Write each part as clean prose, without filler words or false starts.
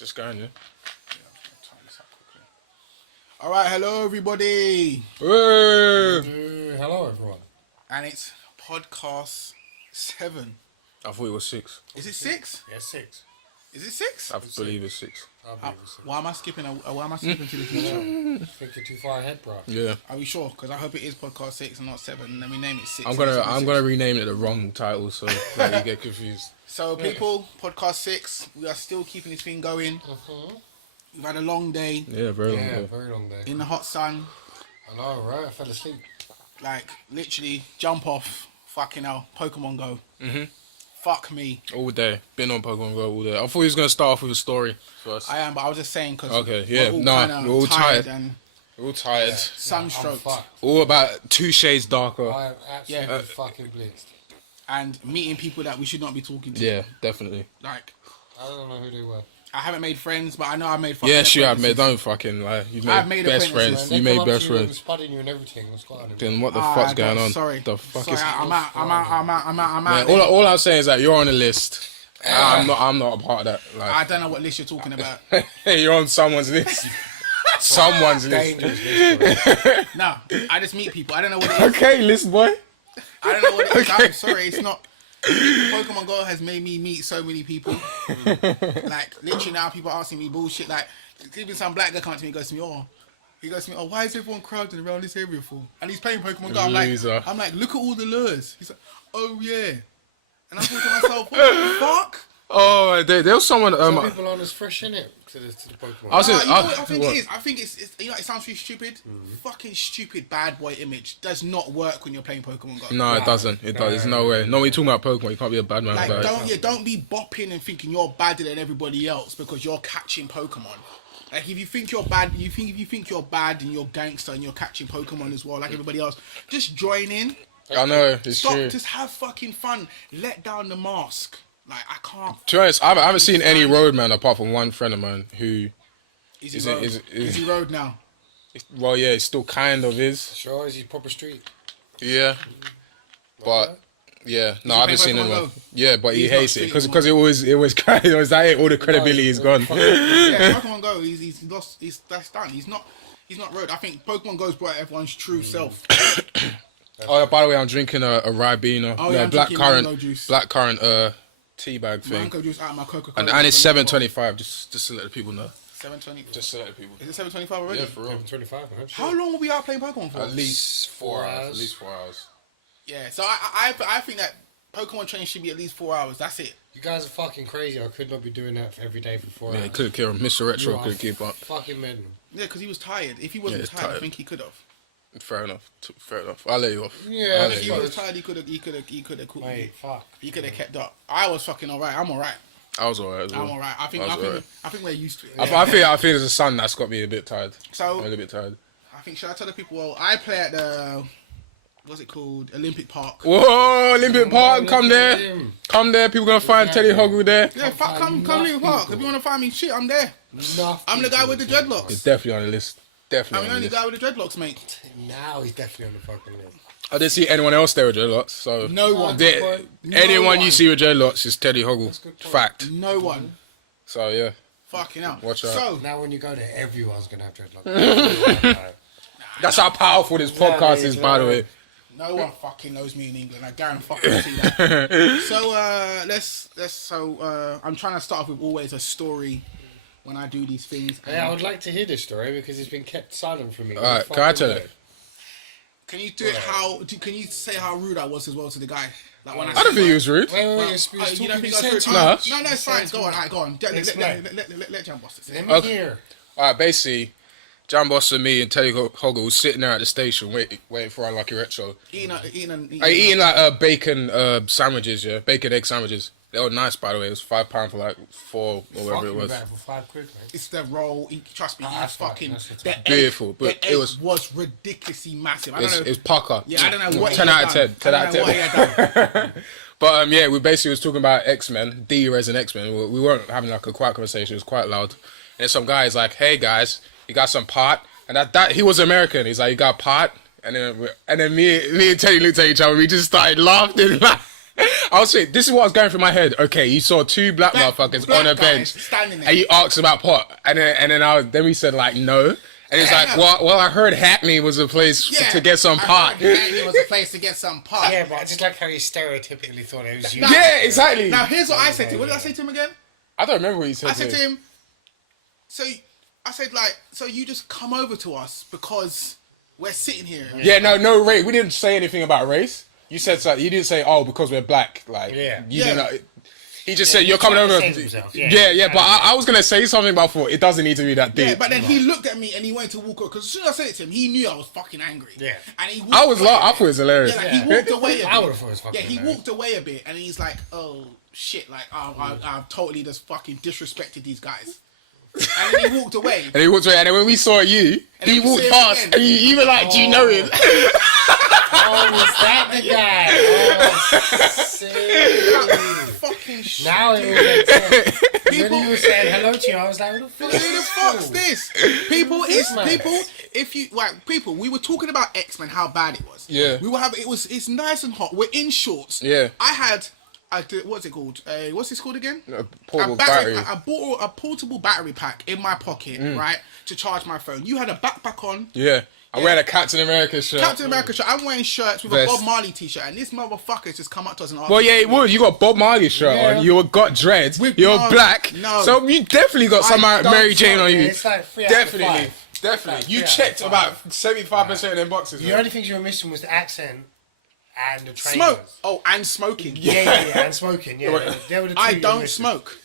Just going, yeah. All right, hello everybody. Hello everyone. And it's podcast 7. I thought it was 6. Is it 6? Yeah, 6. Is it 6? I believe it's 6. I believe it's 6. Why am I skipping? Why am I skipping to the future? Thinking too far ahead, bro. Yeah. Are we sure? Because I hope it is podcast 6 and not 7. And then we name it 6. I'm gonna rename it the wrong title so that you get confused. So people, podcast 6. We are still keeping this thing going. We've had a long day. Yeah, very long. Yeah, very long day. In the hot sun. I know, right? I fell asleep. Like literally jump off. Fucking hell, Pokemon Go. Fuck me. All day. Been on Pokemon Go all day. I thought he was gonna start off with a story first. I am, but I was just saying because Okay, yeah, we're we're all tired. and We're all tired. sunstroked. I'm fucked. All about 2 shades darker. I am absolutely fucking blitzed. And meeting people that we should not be talking to. Yeah, definitely. Like, I don't know who they were. I haven't made friends, but I know I made fucking Yes, you have made. acquaintances. Don't fucking lie. You've I've made made best acquaintances, friends. Man, You they come made up best to you and friends. spotting you and everything. What's going on? Then what the Ah, fuck's I going don't- on? Sorry. The fuck Sorry, is? I'm out. Man, all I'm saying is that you're on the list. I'm not a part of that. I Like, don't know what list you're talking about. you're on someone's list. Someone's list. Dangerous, bro. No, I just meet people. I don't know what it is. Okay, list boy. I don't know what it is. I'm sorry, it's not. Pokemon Go has made me meet so many people. Like, literally now people asking me bullshit. Like, even some black guy comes to me and goes to me, why is everyone crowded around this area for? And he's playing Pokemon Go. Loser. I'm like, look at all the lures. He's like, oh yeah. And I'm thinking to myself, what the fuck? Oh, there was someone. Some people aren't as fresh in it to the Pokemon. I was You know saying, what I think what? it is? I think it's you know, it sounds really stupid. Fucking stupid bad boy image does not work when you're playing Pokemon Go. No, it doesn't. It does. There's no way. No, when you're talking about Pokemon, you can't be a bad man Like, about it. don't be bopping and thinking you're badder than everybody else because you're catching Pokemon. Like, if you think you're bad, if you think you're bad and you're gangster and you're catching Pokemon as well, like everybody else, just join in. I know, it's Stop, true. just have fucking fun. Let down the mask. Like, I can't. To be honest, I haven't seen any roadman apart from one friend of mine who, Is he road now? well, yeah, it still kind of is. Sure, is he proper street? Yeah. But, yeah, no, I he haven't play seen Pokemon anyone. Go? Yeah, but he He's hates not it street because it was kind of, was that it? All the credibility is gone. Yeah, Pokemon Go, he's lost. That's done. He's not road. I think Pokemon Go's brought out everyone's true self. Oh, by the way, I'm drinking a Ribena, Oh, yeah, I'm drinking mango juice. blackcurrant tea bag thing. Mango juice out of my Coca-Cola. And it's 7.25, just to let the people know. 7:20. Just to let the people. Is it 7:25 already? Yeah, for real. 25, man. How long were we out playing Pokemon for? At least 4 hours. hours. At least 4 hours. Yeah, so I think that Pokemon training should be at least 4 hours. That's it. You guys are fucking crazy. I could not be doing that every day for 4 Yeah, hours. he couldn't kill him. Mr. You Retro are couldn't keep up. fucking mental. Yeah, because he was tired. If he wasn't Yeah, he's tired, I tired. think he could have. Fair enough. Fair enough. I'll let you off. Yeah, If he Yeah. was tired, he could have. Mate, fuck. He could have kept up. I was fucking alright. I'm alright. I was alright as well. I'm alright. I think we're used to it. I think there's a sun that's got me a bit tired. I'm a So little bit tired. I think, should I tell the people? Well, I play at the what's it called? Olympic Park. Whoa, Olympic Park, come look at there. him. Come there. People gonna find Teddyhoggle there. Yeah, fuck, come Olympic Park. If you want to find me, shit, I'm there. I'm the guy with the It's dreadlocks. definitely on the list. I'm Definitely the on the only list. guy with the dreadlocks, mate. Now he's definitely on the fucking list. I didn't see anyone else there with dreadlocks, so No one. anyone one. you see with dreadlocks is Teddyhoggle. good point. Fact. No one. So yeah. Fucking hell. Watch out. So Now when you go there, everyone's going to have dreadlocks. That's how powerful this podcast is, by the way. no one fucking knows me in England. I guarantee fucking see that. So I'm trying to start off with always a story when I do these things. Hey, I would like to hear this story because it's been kept silent from me. Alright, can I tell it? Can you do it? Can you say how rude I was as well to the guy? Like when I don't think he was rude. Wait, Well, you're you don't think I talking was rude? Nah. No, it's fine. Go on. Alright, go on. Explain. Let Jamboster say. Let me Okay. hear. Alright, basically, Jamboster, me, and Teddyhoggle was sitting there at the station waiting for Unluck Retro. Eating like bacon sandwiches, yeah, bacon egg sandwiches. They were nice, by the way. It was £5 for like 4 or whatever it was. For 5 quid, man. It's the roll. Trust me, Ah, it's fucking. that's The egg, beautiful, but the it egg was ridiculously massive. I don't know. It's pucker. Yeah, I don't know what 10 he out of had 10. done. 10 out of 10. But yeah, we basically was talking about X-Men, D-Res and X-Men. We weren't having like a quiet conversation. It was quite loud. And some guy is like, "Hey guys, you got some pot?" And that he was American. He's like, "You got pot?" And then me and Teddy looked at each other. We just started laughing. I was saying, this is what was going through my head. Okay, you saw two black motherfuckers black on a guys bench, standing there. and you asked about pot, and then we said like no, and it's like, well, I heard Hackney was a place to get some pot. Hackney was a place to get some pot. Yeah, but I just like how you stereotypically thought it was you. Yeah, exactly. Now here's what I said to him. What did I say to him again? I don't remember what you said. I said to him, so you just come over to us because we're sitting here. Yeah, no race. We didn't say anything about race. You said something. You didn't say, oh, because we're black. Like, you didn't. He just said, you're coming over. Yeah, but I was going to say something about it doesn't need to be that deep. Yeah, but then he looked at me and he wanted to walk over. Because as soon as I said it to him, he knew I was fucking angry. Yeah. And he I thought it was hilarious. Yeah, like, he walked away a bit. I would have thought it was fucking he walked away a bit and he's like, oh, shit. Like, I've totally just fucking disrespected these guys. And then he walked away. And then when we saw you, he walked past and you were like, do you know him? Oh, was that the guy? Oh, sick. Fucking shit. Now it makes sense. When you were saying hello to you, I was like, who the fuck's this? People, we were talking about X-Men, how bad it was. Yeah. It's nice and hot. We're in shorts. Yeah. I had, what's it called? What's this called again? A portable battery. I bought a portable battery pack in my pocket, right, to charge my phone. You had a backpack on. Yeah. I'm wearing a Captain America shirt. I'm wearing shirts with a Bob Marley t-shirt, and this motherfucker's just come up to us and asked. Well, yeah, it would. You got Bob Marley shirt on. You got dreads. You're black. No. So you definitely got some Mary Jane on you. It's like 3 out of 5. Definitely. You checked about 75% of them boxes. The only things you were missing was the accent and the trainers. Smoke. Oh, and smoking. Yeah, and smoking. Yeah, they were the two I you were don't missing. smoke.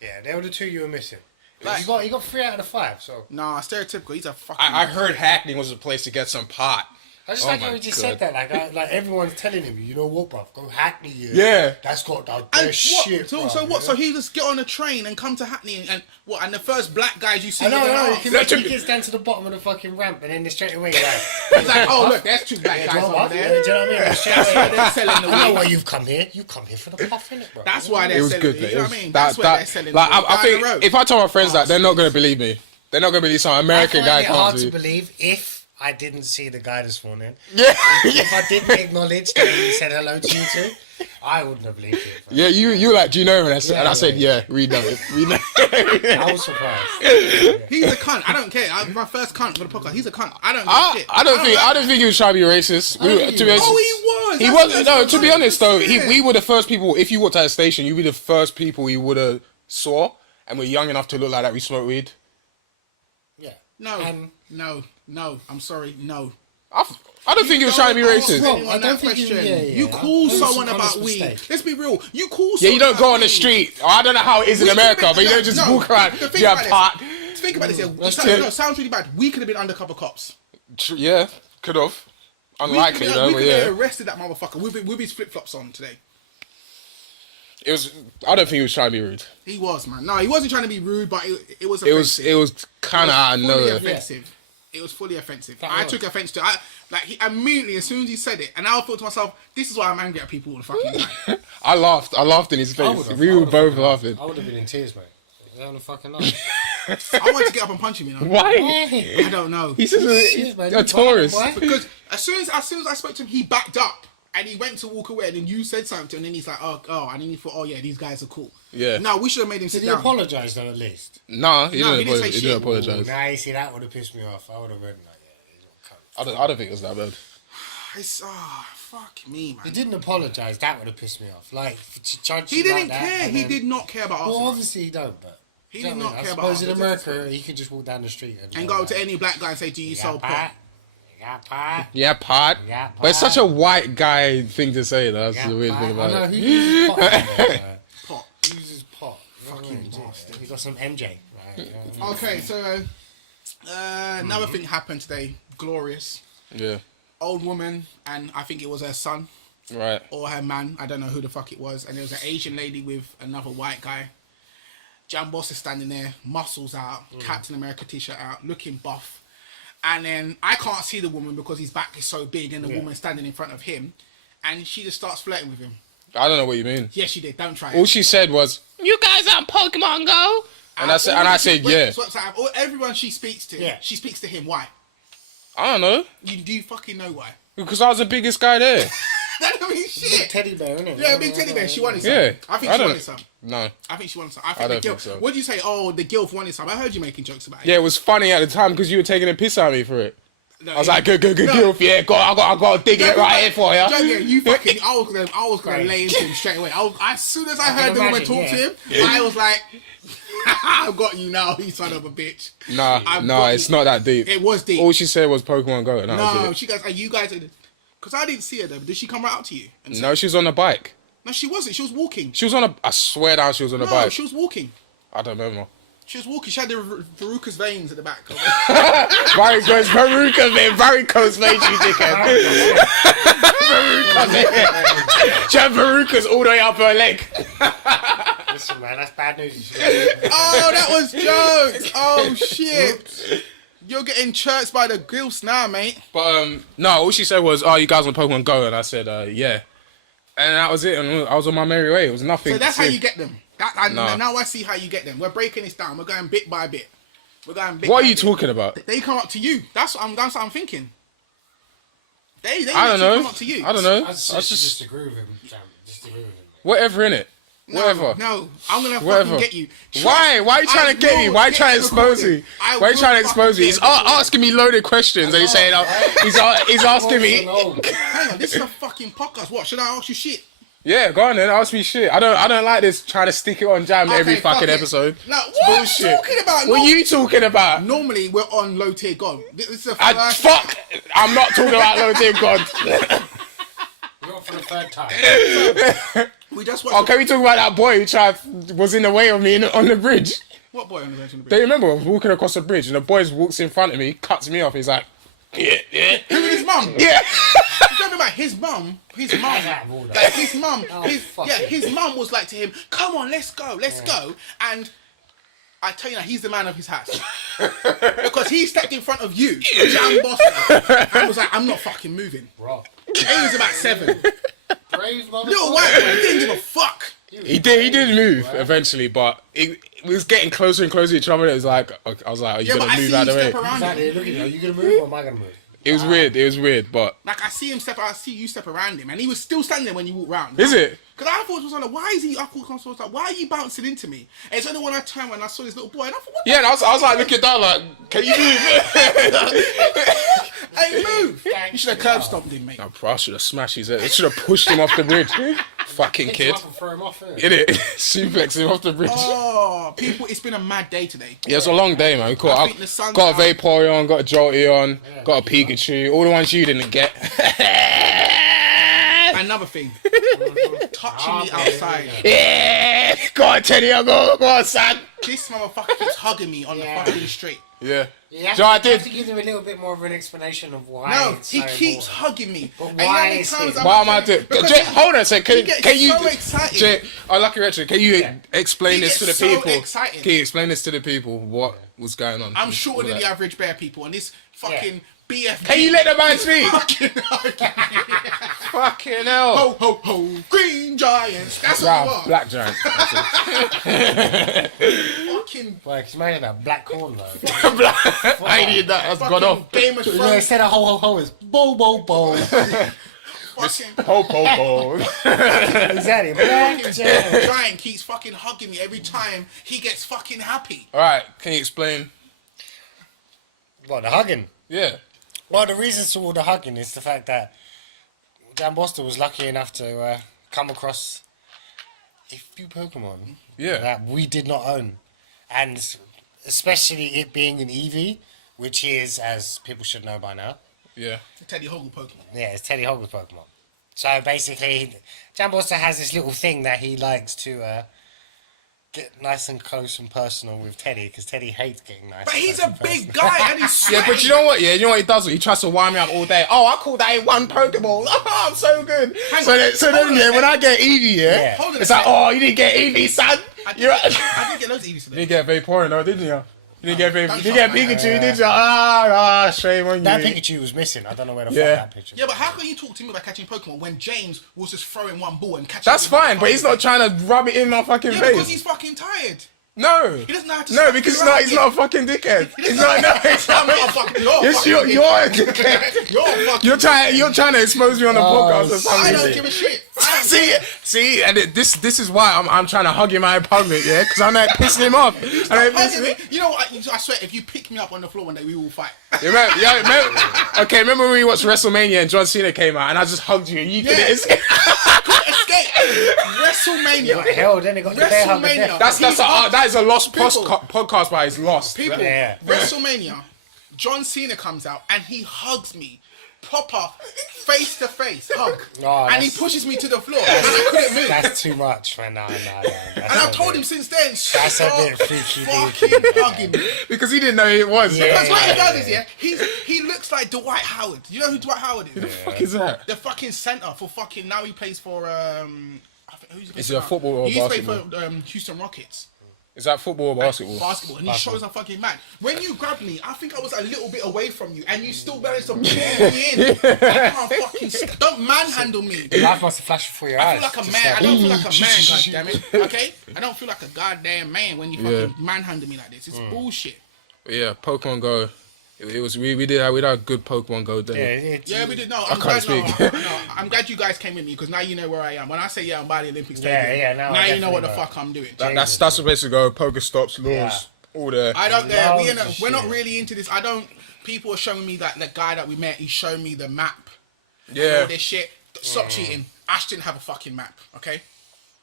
Yeah, they were the 2 you were missing. Like, you got 3 out of 5. So nah, stereotypical. He's a fucking. I heard Hackney was a place to get some pot. I just like how he just said that. Like everyone's telling him, you know what, bruv? Go Hackney. Yeah. That's got the And best shit. So bruv, what? So he just get on a train and come to Hackney and what? And the first black guys you see. I know. He gets down to the bottom of the fucking ramp and then straight away he's like, oh look, there's 2 black guys over there. Do you know what I mean? That's why they're selling the I know weed. why you've come here. You come here for the puff, innit, bro? That's why they're selling it. You know what I mean? That's why they're selling like, it. I think if I tell my friends that, they're not going to believe me. They're not going to believe some American guy I find it can't hard do. to believe if I didn't see the guy this morning. Yeah. If I didn't acknowledge that he said hello to you two, I wouldn't have believed it. Bro. Yeah, you were like, do you know him? And I said, yeah, we know it. We know. I was surprised. He's a cunt. I don't care. My first cunt for the podcast. He's a cunt. I don't give a shit. I don't think he was trying to be racist. To be honest, He was. No, to be honest though, we were the first people. If you walked out of the station, you'd be the first people he would have saw, and we're young enough to look like that. We smoke weed. Yeah. No. I'm sorry. No. I don't think he was trying to be racist. I don't think you call someone about weed. Let's be real. You call someone. Yeah, you don't go on the street. I don't know how it is in America, but you don't just walk around. You have pot. Think about this. It sounds really bad. We could have been undercover cops. Yeah, could have. Unlikely though, we but could yeah. have arrested that motherfucker with his flip flops on today. It was. I don't think he was trying to be rude. He was, man. No, he wasn't trying to be rude, but it was. It was kind of out of nowhere. Offensive. It was fully offensive. I took offense to it. He immediately, as soon as he said it, and I thought to myself, this is why I'm angry at people all the fucking time. I laughed in his face. We were both laughing. I would have been in tears, mate. On the fucking line. I wanted to get up and punch him, you know. Why? I don't know. He's just a tourist. Because as soon as I spoke to him, he backed up and he went to walk away. And then you said something, and then he's like, oh, and then he thought, oh yeah, these guys are cool. Yeah. No, we should have made him sit down. Did he apologise though, at least? Nah, he didn't didn't apologise. Nah, you see, that would have pissed me off. I would have read like, yeah, I don't think it was that bad. It's fuck me, man. He didn't apologise. That would have pissed me off. Like, to judge he you didn't like care. That, he did not care about us. Well, obviously he don't, but he did not care about I us. suppose in America, he could just walk down the street and go to any black guy and say, "Do you sell pot?" You got pot. Yeah, pot. But it's such a white guy thing to say. Though. That's the weird thing about it. I know who uses pot. Pot. Who uses pot? Fucking bastard. You got some MJ. Right? Okay, so another thing happened today. Glorious. Yeah. Old woman, and I think it was her son. Right. Or her man. I don't know who the fuck it was. And there was an Asian lady with another white guy. Jamboster standing there, muscles out, Captain America t-shirt out, looking buff. And then I can't see the woman because his back is so big and the woman's standing in front of him. And she just starts flirting with him. I don't know what you mean. Yes, she did. Don't try All it. she said was, "You guys on Pokemon Go?" And I said, yeah. So everyone she speaks to, she speaks to him. Why? I don't know. Do you fucking know why? Because I was the biggest guy there. That don't mean shit. shit. Teddy bear, innit? Yeah, big teddy bear. She wanted some. Yeah. I think she wanted some. No. I think she wanted some. I don't think so. What do you say? Oh, the gilf wanted some. I heard you making jokes about it. Yeah, it was funny at the time because you were taking a piss at me for it. No, I was like, good, gilf, yeah, I got to dig it right here for you. Yeah, you fucking. I was gonna lay into him straight away. As soon as I heard the woman talk to him, I was like, I've got you now, you son of a bitch. Nah, it's not that deep. It was deep. All she said was Pokemon Go. And that was No, it. she goes, are you guys? Because I didn't see her there. But did she come right up to you? And say, No, she was on a bike. no, she wasn't. She was walking. She was on a. I swear down, she was on a No, bike. she was walking. I don't remember. She was walking. She had the Veruca's veins at the back. Varicose Veruca, man. Varicose veins, you dickhead. Veruca, man. She had Verucas all the way up her leg. Listen, man, that's bad news. Oh, that was jokes. Oh, shit. You're getting chirped by the gilfs now, mate. But, no, all she said was, oh, you guys on Pokemon Go? And I said, yeah. And that was it. And I was on my merry way. It was nothing. So that's how you get them. No. Now I see how you get them. We're breaking this down. We're going bit by bit. We're going bit What by are you bit. talking about? They come up to you. That's what I'm thinking. They I don't know. come up to you. I don't know. I just agree with him, Jam. Just agree with him. Whatever, innit? No, Whatever. No, I'm gonna Whatever. fucking get you. Why? Why are you trying to get me? Why are you trying to expose me? Why are you trying to expose me? He's asking me loaded questions and he's saying, he's asking me. Hang on, this is a fucking podcast. What should I ask you? Shit. Yeah, go on then. Ask me shit. I don't like this trying to stick it on Jam every Okay, fuck fucking it. episode. No, It's what bullshit. are you talking about? What are you talking about? Normally we're on low tier god. This is the first. Fuck! I'm not talking about low tier god. We're on for the third time. We just Oh, watched. can we talk about that boy who was in the way of me on the bridge? What boy on the bench? On the Do bridge? you remember? I was walking across the bridge and the boy walks in front of me, cuts me off. He's like, yeah. Who is his mum? Yeah. You talking about his mum? His mum. Like his mum. His mum was like to him, "Come on, let's go." And I tell you now, he's the man of his house because he stepped in front of you, Jamboster, and was like, "I'm not fucking moving." Bro. He was about 7. Brave motherfucker. Little white boy, he didn't give a fuck. He did move eventually, but it was getting closer and closer to each other. It was like, I was like, are you Yeah, but gonna I see move you out of the way? step around Exactly. him. Look at you. Are you gonna move or am I gonna move? It was weird, but Like I see him step. I see you step around him, and he was still standing there when you walk round. is it? Because I thought it was like, why is he? I thought I was like, why are you bouncing into me? And it's only when I turned when I saw this little boy, and I thought, what? Yeah, and I was like looking down, like, can you move? Hey, move! You should have curb stomped him, mate. Nah, bro, I should have smashed his head. I should have pushed him off the bridge. Fucking Pick him kid. up and throw him off, innit? Get it? Suplex him off the bridge. Oh, people, it's been a mad day today. Yeah, it's a long day, man. Cool. I I think the sun's got a out. Vaporeon, got a Jolteon, got a Pikachu, all the ones you didn't get. Another thing, touching me outside. Yeah, go on, Teddyhoggle, go on, son. This motherfucker keeps hugging me on the fucking street. Yeah. You have, So I to, you have did. to give them a little bit more of an explanation of why. No, it's he so keeps important. hugging me. But And you know why how many is times he- I'm What am I like, doing? because Jay, hold on a second. he gets Can you? so excited. Jay, Unluck Retro, can you explain He this to the gets so people? excited. Can you explain this to the people? What was going on? I'm shorter than All the that. average bear people, and this fucking BFG. Can you let the man speak? fucking hugging me. Fucking hell. Ho ho ho, green giants. That's what you Wow, are. black giant. Fucking Well, can you imagine that black corn though? I ain't need that. That's gone off. fucking Game of Yeah, Thrones. instead of ho ho ho, it's bo bo bo. Fucking Ho ho ho. Exactly. Black giant. giant keeps fucking hugging me every time he gets fucking happy. All right, can you explain? What, the hugging? Yeah. Well, the reason to all the hugging is the fact that Jamboster was lucky enough to come across a few Pokemon Yeah. that we did not own. And especially it being an Eevee, which is, as people should know by now, Yeah. Teddyhoggle Pokemon. yeah, it's Teddyhoggle's Pokemon. So basically, Jamboster has this little thing that he likes to get nice and close and personal with Teddy, because Teddy hates getting nice. But and he's close a and big personal. guy and he's Yeah, sweaty. but you know what? Yeah, you know what he does? He tries to wind me up all day. Oh, I called that in one Pokeball. Oh, I'm so good. So then, yeah, when I get Eevee, Yeah. Hold on it's a like, second. oh, you didn't get Eevee, son. I You're did get loads of Eevees You today. didn't get Vaporeon, though, didn't you? You didn't get don't you didn't get trust my- Pikachu, did you? Ah, shame on That you. Pikachu was missing. I don't know where the Yeah. fuck that picture. Yeah, but how can you talk to me about catching Pokemon when James was just throwing one ball and catching? That's it with fine, but one he's not trying to rub it in my fucking Yeah, face. because he's fucking tired. No. He doesn't know how to No, stop because you out, he's not a fucking dickhead. He's not. No, he's I'm not. not a fucking. You're a Yes, fucking you're a dickhead. dickhead. You're a fucking. You're trying to expose me on the podcast or something. I don't give a shit. See, and this is why I'm trying to hug him out in public, yeah, because I'm not pissing him off. You know what? I swear, if you pick me up on the floor one day, we will fight. Remember when we watched WrestleMania and John Cena came out and I just hugged you and you couldn't escape? Escape. WrestleMania. Got held, then it got the bear hug of WrestleMania. death. That is a lost People. podcast, but it's lost. People, Yeah. WrestleMania, John Cena comes out and he hugs me. Proper face to face hug. And he pushes me to the floor and I couldn't move. That's too much, man. No. And I've told him since then, That's a bit freaky, fucking hugging me. Because he didn't know who it was. Yeah. Because what he does is, he looks like Dwight Howard. You know who Dwight Howard is? Who the fuck is that? The fucking centre for fucking, now he plays for, I think, who's he Is it a football or he used to basketball? play for Houston Rockets. Is that football or basketball? Basketball, and he shows a fucking man. When you grabbed me, I think I was a little bit away from you, and you still managed to pull me in. I can't fucking don't manhandle me. Life must have flashed before your I eyes. feel like a Just man. I don't feel like a man, goddammit. Okay? I don't feel like a goddamn man when you fucking manhandle me like this. It's bullshit. Yeah, Pokemon Go. It was we had a good Pokemon Go day. Yeah, we did. No, I can't speak. I'm glad you guys came with me because now you know where I am. When I say I'm by the Olympic Stadium, now now I you know what the definitely fuck I'm doing. That's the place to go. Pokestops, laws, all there. I don't. Loads We're of not shit. really into this. I don't. People are showing me that the guy that we met. He's showing me the map. Yeah. All this shit. Stop cheating. Ash didn't have a fucking map. Okay.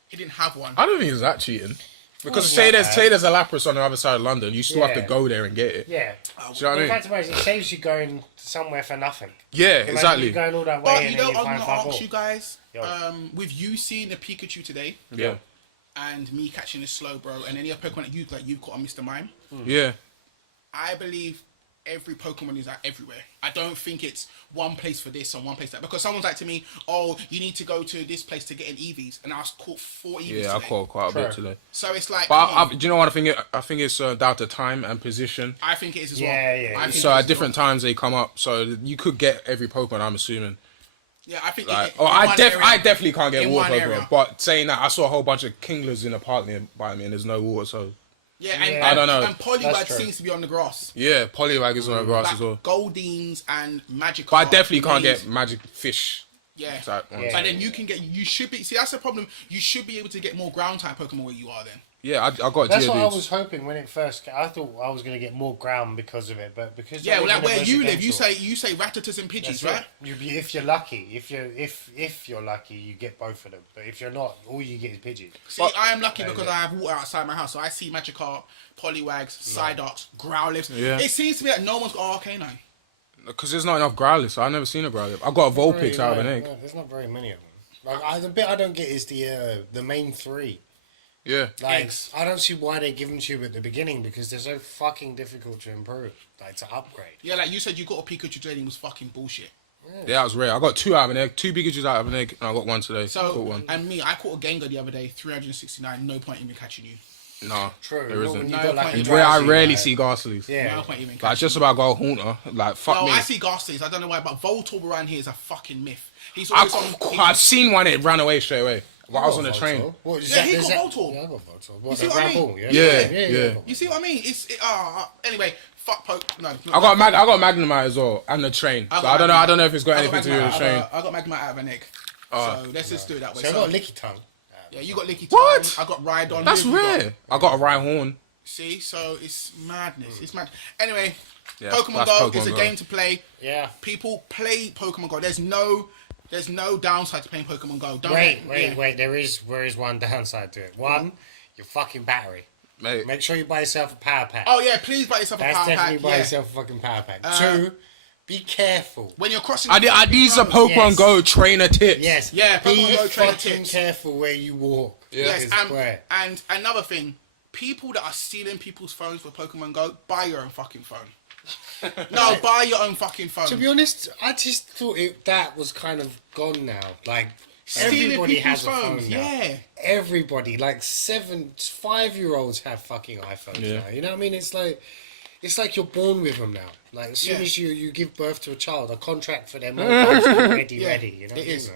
He didn't have one. I don't think it's that cheating. Because Well, say there's a Lapras on the other side of London, you still have to Yeah. go there and get it. Yeah. Do you know what I In mean? fact, it saves you going somewhere for nothing. Yeah, Imagine exactly. you going all that way But and you then know, you I'm find gonna five ask all. you guys. Yo. With you seeing the Pikachu today, Yeah. and me catching the slow bro, and any other Pokemon that you've caught on Mr. Mime, Yeah. I believe every Pokemon is out everywhere. I don't think it's one place for this and one place for that. Because someone's like to me, oh, you need to go to this place to get an Eevees. And I was caught 4 Eevees Yeah, I today. caught quite a bit True. today. So it's like, But do you know what I think? I think it's down to time and position. I think it is as Yeah, well. yeah. I think So it is at as different well. times they come up, so you could get every Pokemon. I'm assuming. Yeah, I think Like, in I one area- definitely can't get in water one Pokemon. area. But saying that, I saw a whole bunch of Kinglers in the park nearby me, and there's no water. So Yeah, and, Yeah. I don't know. And Poliwag That's true. seems to be on the grass. yeah, Poliwag is on the grass Like as well. Goldines and Magikarp. But I definitely can't Maze. get Magic Fish. Yeah. Type ones. Yeah. But then you should be, see, that's the problem. You should be able to get more ground type Pokemon where you are then. Yeah, I got That's what I Geodudes. was hoping when it first came. I thought I was going to get more ground because of it, but because Yeah, well, they're like where making it you live, you residential, say Rattatas and Pidgeys, that's right? it. If you're lucky, if you're lucky, you get both of them. But if you're not, all you get is Pidgey. See, I am lucky because I have water outside my house, so I see Magikarp, Poliwags, Psyducks, Growlithe. Yeah. It seems to me that no one's got Arcanine. Because there's not enough Growlithe. I've never seen a Growlithe. I got a Vulpix out of an egg. No, there's not very many of them. Like, the bit I don't get is the main three. Yeah. Like, Eggs. I don't see why they give them to you at the beginning because they're so fucking difficult to improve, like to upgrade. Yeah, like you said, you got a Pikachu today and it was fucking bullshit. Yeah, that was rare. I got 2 out of an egg. 2 Pikachus out of an egg, and I got 1 today. So, Caught one. and me, I caught a Gengar the other day, 369, no point in me catching you. No, True. there Not isn't. when No you got, like, point a in Where I Drowsy, rarely like- see Ghastlies. Yeah. No point even Like, catching just about go Haunter. Like, fuck No, me. I see Ghastlies, I don't know why, but Voltorb around here is a fucking myth. He's I've, always on... I've seen one, it ran away straight away. While I was on the train. What, is Yeah, he is got Voltorb. Yeah, I got Voltorb. What, see the what I Grand mean? Ball, Yeah. You see what I mean? Anyway, fuck Poke. No, I got Magnemite as well, and the train. So I don't know if it's got anything to do with the train. I got Magnemite out of an egg. So let's just do it that way. So I got Licky Tongue. Yeah, you got Licky What? Tongue. I got Rhydon. That's Who have you rare. I got a Rhyhorn. See, so it's madness. It's mad. Anyway, Yeah, Pokemon that's Go Pokemon is a Go. game to play. Yeah. People play Pokemon Go. There's no downside to playing Pokemon Go. Don't Wait. There is one downside to it. One, your fucking battery. Mate. Make sure you buy yourself a power pack. Oh yeah, please buy yourself a That's power definitely pack. buy Yeah. yourself a fucking power pack. Two, be careful. When you're crossing, Are these the roads. Pokemon Yes. Go trainer tips? Yes. Yeah, Be Pokemon Go trainer fucking tips. careful where you walk. Yes, Because, boy, and another thing, people that are stealing people's phones for Pokemon Go, buy your own fucking phone. No, buy your own fucking phone. to be honest, I just thought that was kind of gone now. Like, Stealing everybody people's has a phone phones, now. yeah. Everybody, like 5-year-olds have fucking iPhones Yeah. now. You know what I mean? It's like, It's like you're born with them now. Like as soon Yeah. as you give birth to a child, a contract for them ready. You know, It is.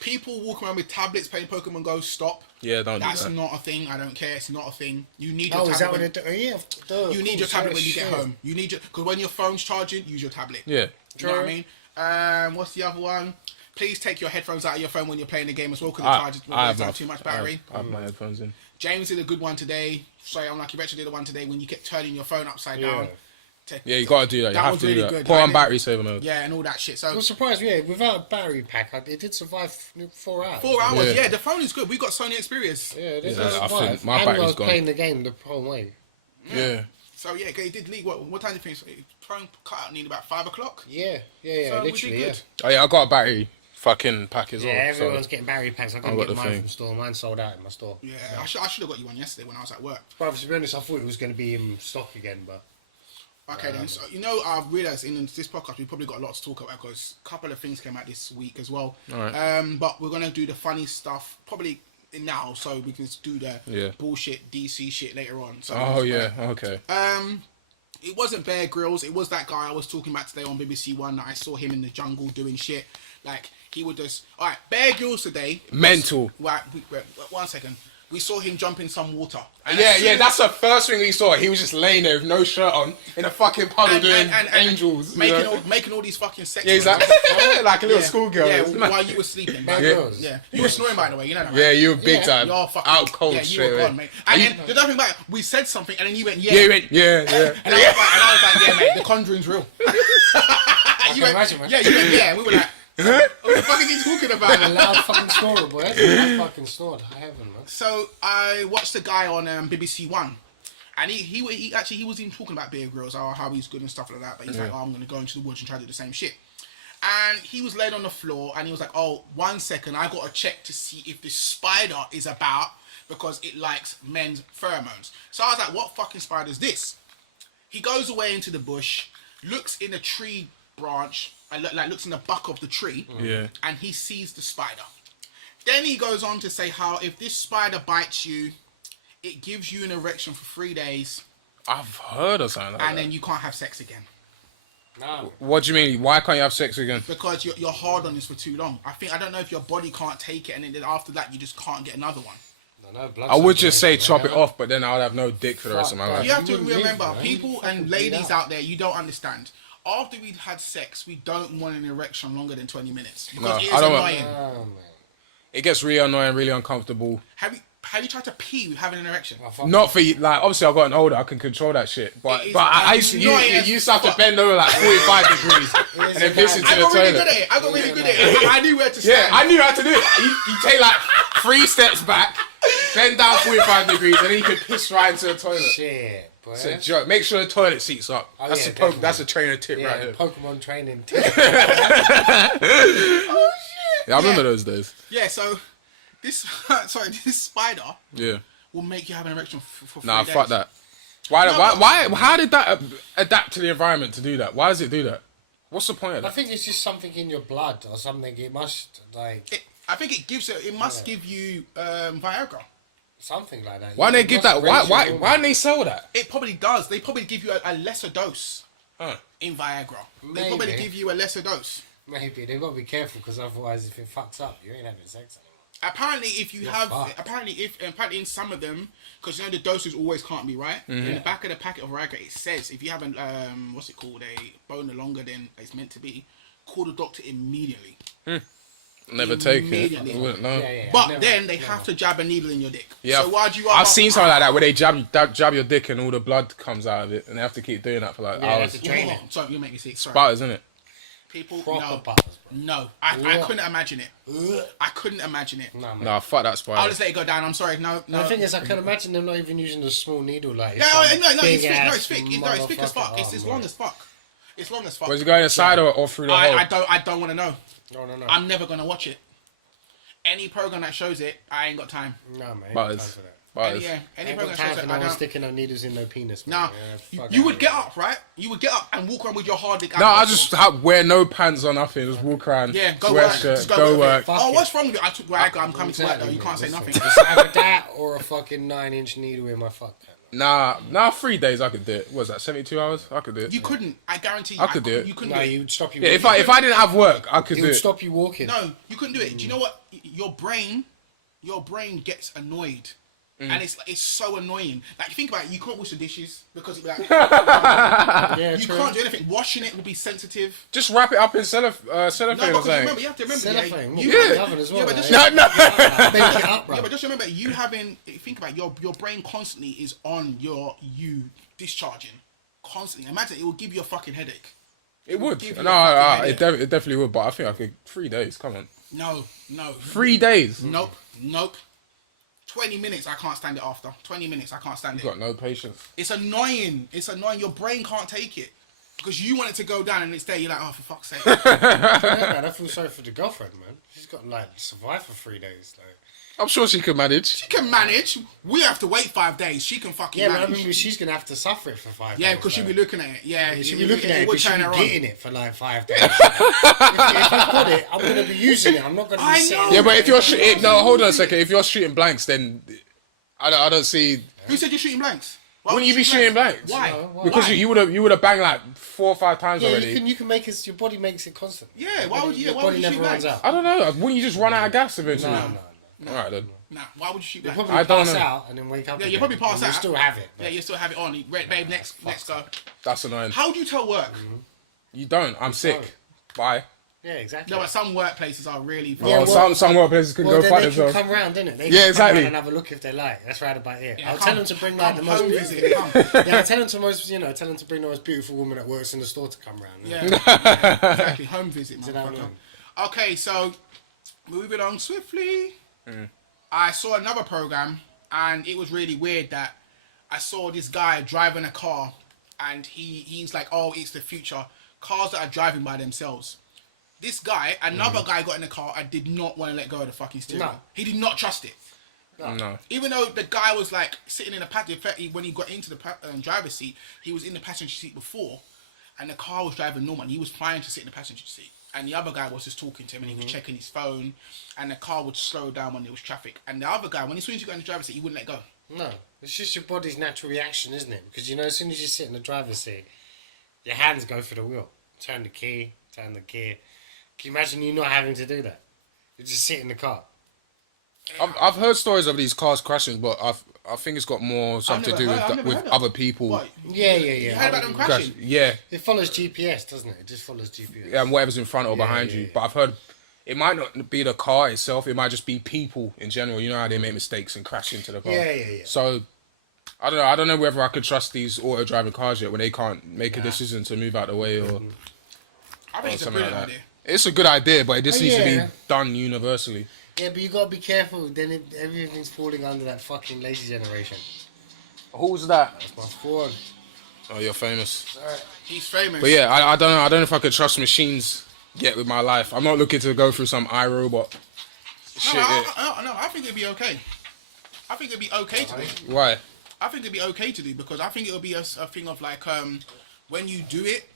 People walk around with tablets playing Pokemon Go. Stop. Yeah, don't do That's that. not a thing. I don't care. It's not a thing. You need your Oh, tablet. is that what they do? Yeah, You need your tablet when you get home. You need because when your phone's charging, use your tablet. Yeah. Do you know what I mean? What's the other one? Please take your headphones out of your phone when you're playing the game as well, because the charges will too much battery. I have my headphones in. James did a good one today. Sorry, Unluck Retro did a one today when you kept turning your phone upside down. Yeah, you gotta do that. You have was to do really that. good. Put on battery saver mode. Yeah, and all that shit. So I was surprised, without a battery pack, it did survive 4 hours. 4 hours, Yeah. The phone is good. We got Sony Xperius. Yeah, it Yeah, did I survive. think my and battery's I was gone. playing the game the whole way. Yeah. So yeah, it did leak. What time did you finish? Phone cut out nearly about 5 o'clock. Yeah, So we did literally, good. Oh yeah, I got a battery fucking pack as well. Yeah, so- everyone's getting battery packs. I I couldn't got get the mine thing. from store. Mine sold out in my store. Yeah, I should have got you one yesterday when I was at work. But to be honest, I thought it was going to be in stock again, but... Okay, then. So, I've realised in this podcast we probably got a lot to talk about because a couple of things came out this week as well. All right. But we're gonna do the funny stuff probably now, so we can do the bullshit DC shit later on. So okay. it wasn't Bear Grylls. It was that guy I was talking about today on BBC One. That I saw him in the jungle doing shit. Like he would just. All right, Bear Grylls today. Mental. Right, wait, 1 second. We saw him jump in some water. And Yeah, that's the first thing we saw. He was just laying there with no shirt on in a fucking puddle doing angels. Making all these fucking sex. Yeah, he's like, like a little schoolgirl. Yeah, while you were sleeping. Yeah, you were snoring by the way. You know that, right? Yeah, you were big time. You're fucking Out cold yeah, you straight were away. gone, mate. And then the other thing about it, we said something, and then you went, yeah. Yeah, you went, yeah. And I was like, yeah, mate, the Conjuring's real. You went, imagine, man. yeah, you went, yeah. And we were like, what the fuck is he talking A about? loud fucking snorer, boy. I fucking snored. Heaven, man. So I watched a guy on BBC One, and he was even talking about Bear Grylls, how he's good and stuff like that. But he's like, I'm gonna go into the woods and try to do the same shit. And he was laid on the floor, and he was like, oh, 1 second, I gotta check to see if this spider is about because it likes men's pheromones. So I was like, what fucking spider is this? He goes away into the bush, looks in a tree branch, and looks in the buck of the tree, and he sees the spider. Then he goes on to say how if this spider bites you, it gives you an erection for 3 days, I've heard of something like that. and then you can't have sex again. No. What do you mean? Why can't you have sex again? Because you're hard on this for too long. I don't know if your body can't take it, and then after that you just can't get another one. No, blood I would just say circulation, chop man. it off, but then I would have no dick for the rest of my life. You have to wouldn't live, remember, man. people You and fucking ladies bleed out there, you don't understand. After we've had sex, we don't want an erection longer than 20 minutes. Because No, it is I don't want- annoying. Oh, man. It gets really annoying, really uncomfortable. Have you tried to pee with having an erection? Oh, fuck. Not for you, like, obviously I've gotten older, I can control that shit. But It is I used to, you annoying as used to have to fuck. bend over like 45 degrees and then piss into I the got really good toilet. at it. I got really good at it. I knew where to stand. Yeah, I knew how to do it. You take like 3 steps back, bend down 45 degrees, and then you can piss right into the toilet. Shit, boy. It's a joke. Make sure the toilet seat's up. Oh, That's yeah, a definitely. that's a trainer tip Yeah, right there. Pokemon training. Oh shit! Yeah, I remember those days. Yeah, so this spider Yeah. will make you have an erection for 3 Nah, days. fuck that. Why? How did that adapt to the environment to do that? Why does it do that? What's the point of I that? think it's just something in your blood or something. It must, like, I think it must give you Viagra. something like that. Why they It give must that? Why? raise your hormones. Why don't they sell that? It probably does. They probably give you a lesser dose Huh. in Viagra. They Maybe. probably give you a lesser dose. Maybe they've got to be careful because otherwise, if it fucks up, you ain't having sex anymore. Apparently, if you have, fucked. apparently in some of them, because you know the doses always can't be right. Mm-hmm. In the back of the packet of Viagra, it says if you have an what's it called, a boner longer than it's meant to be, call the doctor immediately. Never take it. Immediately. I wouldn't know. Yeah. But never- then they have to jab a needle in your dick. Yeah, So why do you? I've seen something like that where they jab your dick and all the blood comes out of it, and they have to keep doing that for like Yeah, hours. that's a train it. Sorry, you make me sick. Sorry. Spiders, isn't it? People, Proper no, butters, bro. no, I couldn't imagine it. I couldn't imagine it. Nah, man. Nah, fuck that I'll spider. just let it go down. I'm sorry. No. The thing is, I can imagine them not even using the small needle like. Yeah, some no, it's big thick. No, ass it's thick. It's thick as fuck. motherfucker. It's long as fuck. It's long as fuck. Was it going inside or through the hole? I don't want to know. No. I'm never gonna watch it. Any program that shows it, I ain't got time. No, man. Butters. Time for that. Butters. Any Ain't program got that time shows for it, no I one don't. sticking no needles in no penis. Nah, man. Yeah, fuck you out would of get here. up, right? You would get up and walk around with your hard dick. No, I just wear no pants or nothing. Just walk around. yeah, go wear work. shirt, Just go work. work. Fuck Oh, it. what's wrong with it? I took Viagra. I'm coming to work though. Exactly, You can't say man. nothing. It's either that or a fucking 9-inch needle in my fuck. Nah, 3 days I could do it. What was that, 72 hours? I could do it. You couldn't. I guarantee you. I could do it. You couldn't No, do it. you would stop you. Yeah, walking. if I didn't have work, I could It do would it. stop you walking. No, you couldn't do it. Do you know what? Your brain gets annoyed. And it's so annoying. Like, you think about it, you can't wash the dishes because it'll be like, Yeah, you true. can't do anything. Washing it will be sensitive. Just wrap it up in cellophane No, or because something. you have to remember, Cellophane. you Yeah. have- The oven as well. Yeah, but like, just- No. bake it up, bro. Yeah, but just remember, think about your brain constantly is on you discharging. Constantly. Imagine it will give you a fucking headache. It would. Give you No, a fucking it definitely would. But I think I could 3 days. Come on, No. 3 days. Nope. 20 minutes, I can't stand it after. 20 minutes, I can't stand You've it. got no patience. It's annoying. Your brain can't take it. Because you want it to go down and it's there. You're like, oh, for fuck's sake. Yeah, man, I feel sorry for the girlfriend, man. She's got like survive for 3 days. Like, I'm sure she could manage. She can manage. We have to wait 5 days. She can fucking yeah, but I manage. mean, she's gonna have to suffer it for 5 days. Yeah, because she'll like. be looking at it. Yeah, She'll be looking at it, would but she'll turn be her on. getting it for like 5 days. if I've got it, I'm gonna be using it. I'm not gonna be I sitting know. Yeah, but there. if you're shooting, no, hold on a second. If you're shooting blanks, then I don't see. Who said you're shooting blanks? Why Wouldn't would you be shooting blanks? Why? No, why? Because you would have banged like 4 or 5 times Yeah, already. you can make it. Your body makes it constant. Yeah, why would you? Your Why would body you never shoot runs blanks? out. I don't know. Wouldn't you just run out of gas eventually? No. All right then. Nah, why would you shoot You blanks? probably I don't pass know. out and then wake up. Yeah, you again, probably pass and out. You still have it. Yeah, you still have it on. Right, babe, next go. That's annoying. How do you tell work? You don't. I'm sick. Bye. Yeah, exactly. No, but some workplaces are really. Yeah, Oh, well- some workplaces can Well, go then fuck they can themselves. come round, innit? They Yeah, can exactly. come round and have a look if they like. That's right about it. Yeah, I'll come- tell them to bring like the come most home beautiful. visit, come. Yeah, I'll tell them to tell them to bring the most beautiful woman that works in the store to come round. Yeah, exactly. Home visit, Do you know what I motherfucker. mean? Okay, so moving on swiftly. I saw another program, and it was really weird that I saw this guy driving a car, and he's like, "Oh, it's the future. Cars that are driving by themselves." This guy, another guy got in the car and did not want to let go of the fucking steering. No. He did not trust it. No. Even though the guy was like sitting in the passenger, when he got into the driver's seat, he was in the passenger seat before, and the car was driving normal. And he was fine to sit in the passenger seat, and the other guy was just talking to him, and he was checking his phone, and the car would slow down when there was traffic. And the other guy, when as soon as you got in the driver's seat, he wouldn't let go. No, it's just your body's natural reaction, isn't it? Because you know, as soon as you sit in the driver's seat, your hands go for the wheel. Turn the key, turn the gear. Can you imagine you not having to do that? You just sit in the car. I've heard stories of these cars crashing, but I think it's got more something to do I've never with heard of other it. people. What? Yeah. You heard about them Crash. crashing? Yeah, It follows GPS, doesn't it? It just follows GPS. yeah, and whatever's in front or behind yeah, you. yeah. But I've heard it might not be the car itself. It might just be people in general. You know how they make mistakes and crash into the car. Yeah. So I don't know. I don't know whether I could trust these auto driving cars yet when they can't make a decision to move out the way or I think it's a something like brilliant that. idea. It's a good idea, but it just needs to yeah. be done universally. Yeah, but you gotta be careful. Then everything's falling under that fucking lazy generation. Who's that? That's my phone. Oh, you're famous. He's famous. But yeah, I don't know. I don't know if I could trust machines yet with my life. I'm not looking to go through some iRobot shit. No, yet. I think it'd be okay. I think it'd be okay to do. Why? I think it'd be okay to do because I think it'll be a thing of like when you do it.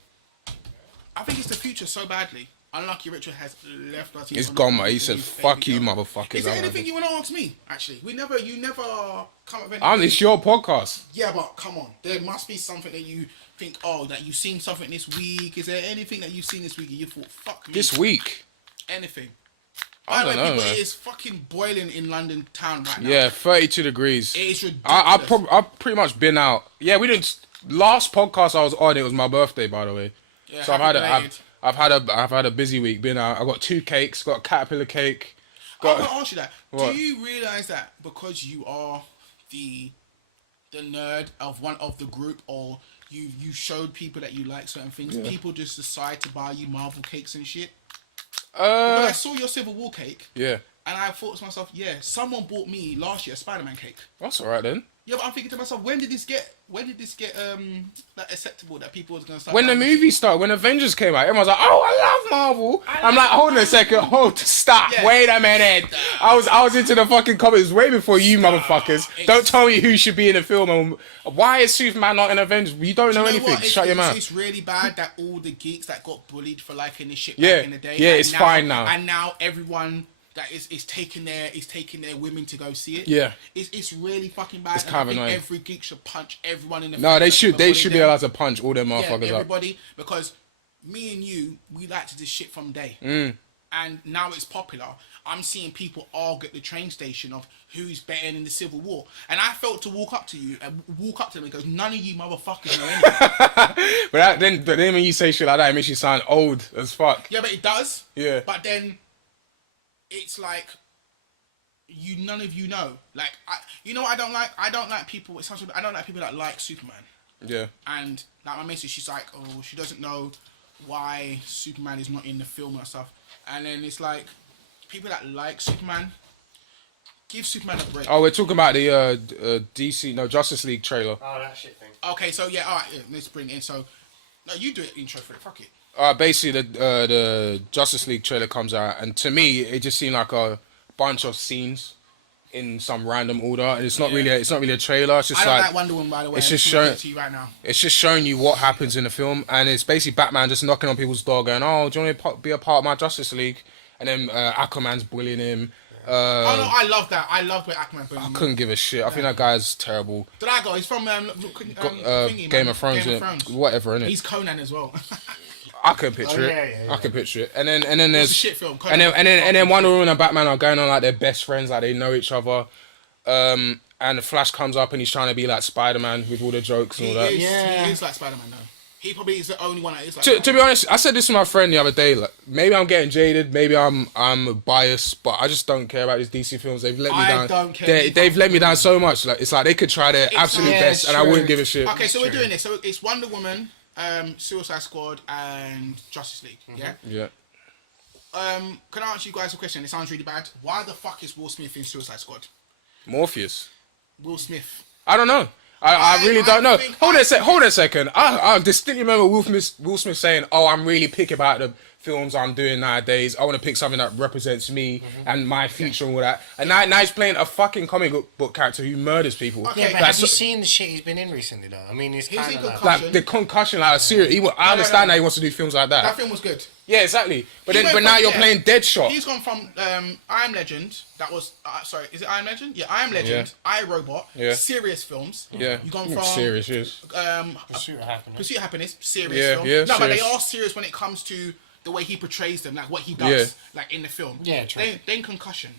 I think it's the future so badly. Unlucky Retro has left us. He's gone, mate. He said, "Fuck you, motherfuckers." Is there anything you want to ask me? Actually, you never come up with anything. It's your podcast. Yeah, but come on. There must be something that you think, that you've seen something this week. Is there anything that you've seen this week and you thought, fuck me? This week? Anything. I don't know, people, man. it is fucking boiling in London town right now. Yeah, 32 degrees. It is ridiculous. I've pretty much been out. Yeah, we didn't. Last podcast I was on, it was my birthday, by the way. Yeah, So happy I've belated. had a busy week. Been out. I got 2 cakes. Got a caterpillar cake. I want to ask you that. What? Do you realise that because you are the nerd of one of the group, or you showed people that you like certain things, people just decide to buy you Marvel cakes and shit? Because I saw your Civil War cake, Yeah, and I thought to myself, someone bought me last year a Spider-Man cake. that's all right then. Yeah, but I'm thinking to myself, when did this get like acceptable that people was gonna start? When the buying movie started, when Avengers came out, everyone was like, "Oh, I love Marvel." I'm like, "Hold on a second, stop, Yeah. wait a minute." I was into the fucking comics way before you motherfuckers. Don't tell me who should be in the film and why is Superman not in Avengers? You don't know anything. What? Shut your mouth. It's really bad that all the geeks that got bullied for liking this shit Yeah. back in the day. Yeah, and it's fine now. And now everyone that is taking their women to go see it. Yeah. It's really fucking bad. It's kind of annoying. Every geek should punch everyone in the No, face. they should be allowed to punch all them motherfuckers up. Everybody, because me and you, we like to do shit from day. And now it's popular. I'm seeing people argue at the train station of who's better in the Civil War. And I felt to walk up to them and go, none of you motherfuckers know anything. but then when you say shit like that, it makes you sound old as fuck. Yeah, but it does. Yeah. But then it's like none of you know. Like, you know what I don't like? I don't like people. I don't like people that like Superman. Yeah. And like my missus, she's like, oh, she doesn't know why Superman is not in the film and stuff. And then it's like, people that like Superman, give Superman a break. Oh, we're talking about the Justice League trailer. Oh, that shit thing. Okay, so yeah, alright, let's bring it in. So, no, you do it intro for it. Fuck it. Basically, the Justice League trailer comes out, and to me, it just seemed like a bunch of scenes in some random order, and it's not really a trailer. It's just I don't like Wonder Woman, by the way. It's just showing to you right now. It's just showing you what happens in the film, and it's basically Batman just knocking on people's door, going, "Oh, do you want to be a part of my Justice League?" And then Aquaman's bullying him. Oh no, I love that. I love where Aquaman bullied him. I couldn't give a shit. I think that guy's terrible. Drago, he's from Game of Thrones. Whatever, innit? He's Conan as well. I can picture it. Yeah. I can picture it. And then there's a shit film. And then Wonder Woman and Batman are going on like they're best friends, like they know each other. And the Flash comes up and he's trying to be like Spider-Man with all the jokes and all that. He is like Spider-Man though. He probably is the only one that is like. To be honest, I said this to my friend the other day. Like, maybe I'm getting jaded, maybe I'm biased, but I just don't care about these DC films. They've let me down. I don't care. They've let me down so much. Like it's like they could try their absolute best, and I wouldn't give a shit. Okay, so we're doing this. So it's Wonder Woman, Suicide Squad, and Justice League. Yeah. Yeah. Can I ask you guys a question? It sounds really bad. Why the fuck is Will Smith in Suicide Squad? Morpheus. Will Smith. I don't know. I really don't know. Hold a second. I distinctly remember Will Smith saying, "Oh, I'm really picky about the films I'm doing nowadays. I want to pick something that represents me and my future and all that." And now he's playing a fucking comic book character who murders people. Okay, Yeah, but have you seen the shit he's been in recently, though? I mean, he's kind of like the concussion, like a serious. I understand that he wants to do films like that. That film was good. Yeah, exactly. But now you're playing Deadshot. He's gone from I Am Legend. That was sorry. Is it I Am Legend? Yeah, I Am Legend. I Robot. Yeah. Serious films. Yeah. You gone from serious. Yes. Pursuit of Happiness. Serious film. Yeah. No, serious. but they are serious when it comes to the way he portrays them, like what he does, like in the film. Yeah, true. Then Concussion.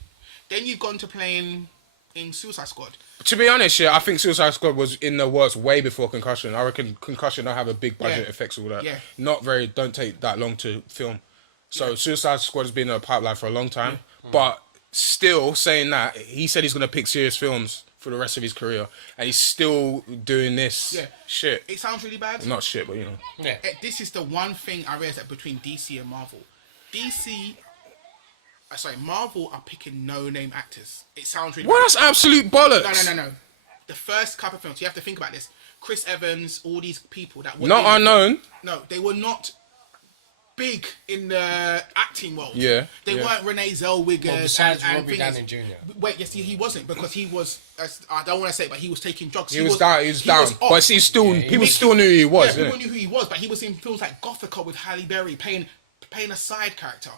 Then you've gone to playing in Suicide Squad. To be honest, I think Suicide Squad was in the works way before Concussion. I reckon Concussion don't have a big budget effects all that. Yeah. Don't take that long to film. So Suicide Squad has been in the pipeline for a long time. But still saying that, he said he's going to pick serious films for the rest of his career. And he's still doing this shit. It sounds really bad. Not shit, but you know. Yeah. This is the one thing I realized that between DC and Marvel. Marvel are picking no-name actors. It sounds really Well, bad. that's absolute bollocks. No. The first couple of films, you have to think about this. Chris Evans, all these people that were... Not unknown. No, they were not big in the acting world. Yeah. They weren't Renee Zellweger besides and Robbie Downey Jr. Wait, yes, he wasn't, because he was... I don't want to say it, but he was taking drugs. He was down. off. But people still knew who he was. Yeah, people knew who he was, but he was in films like Gothica with Halle Berry, playing a side character.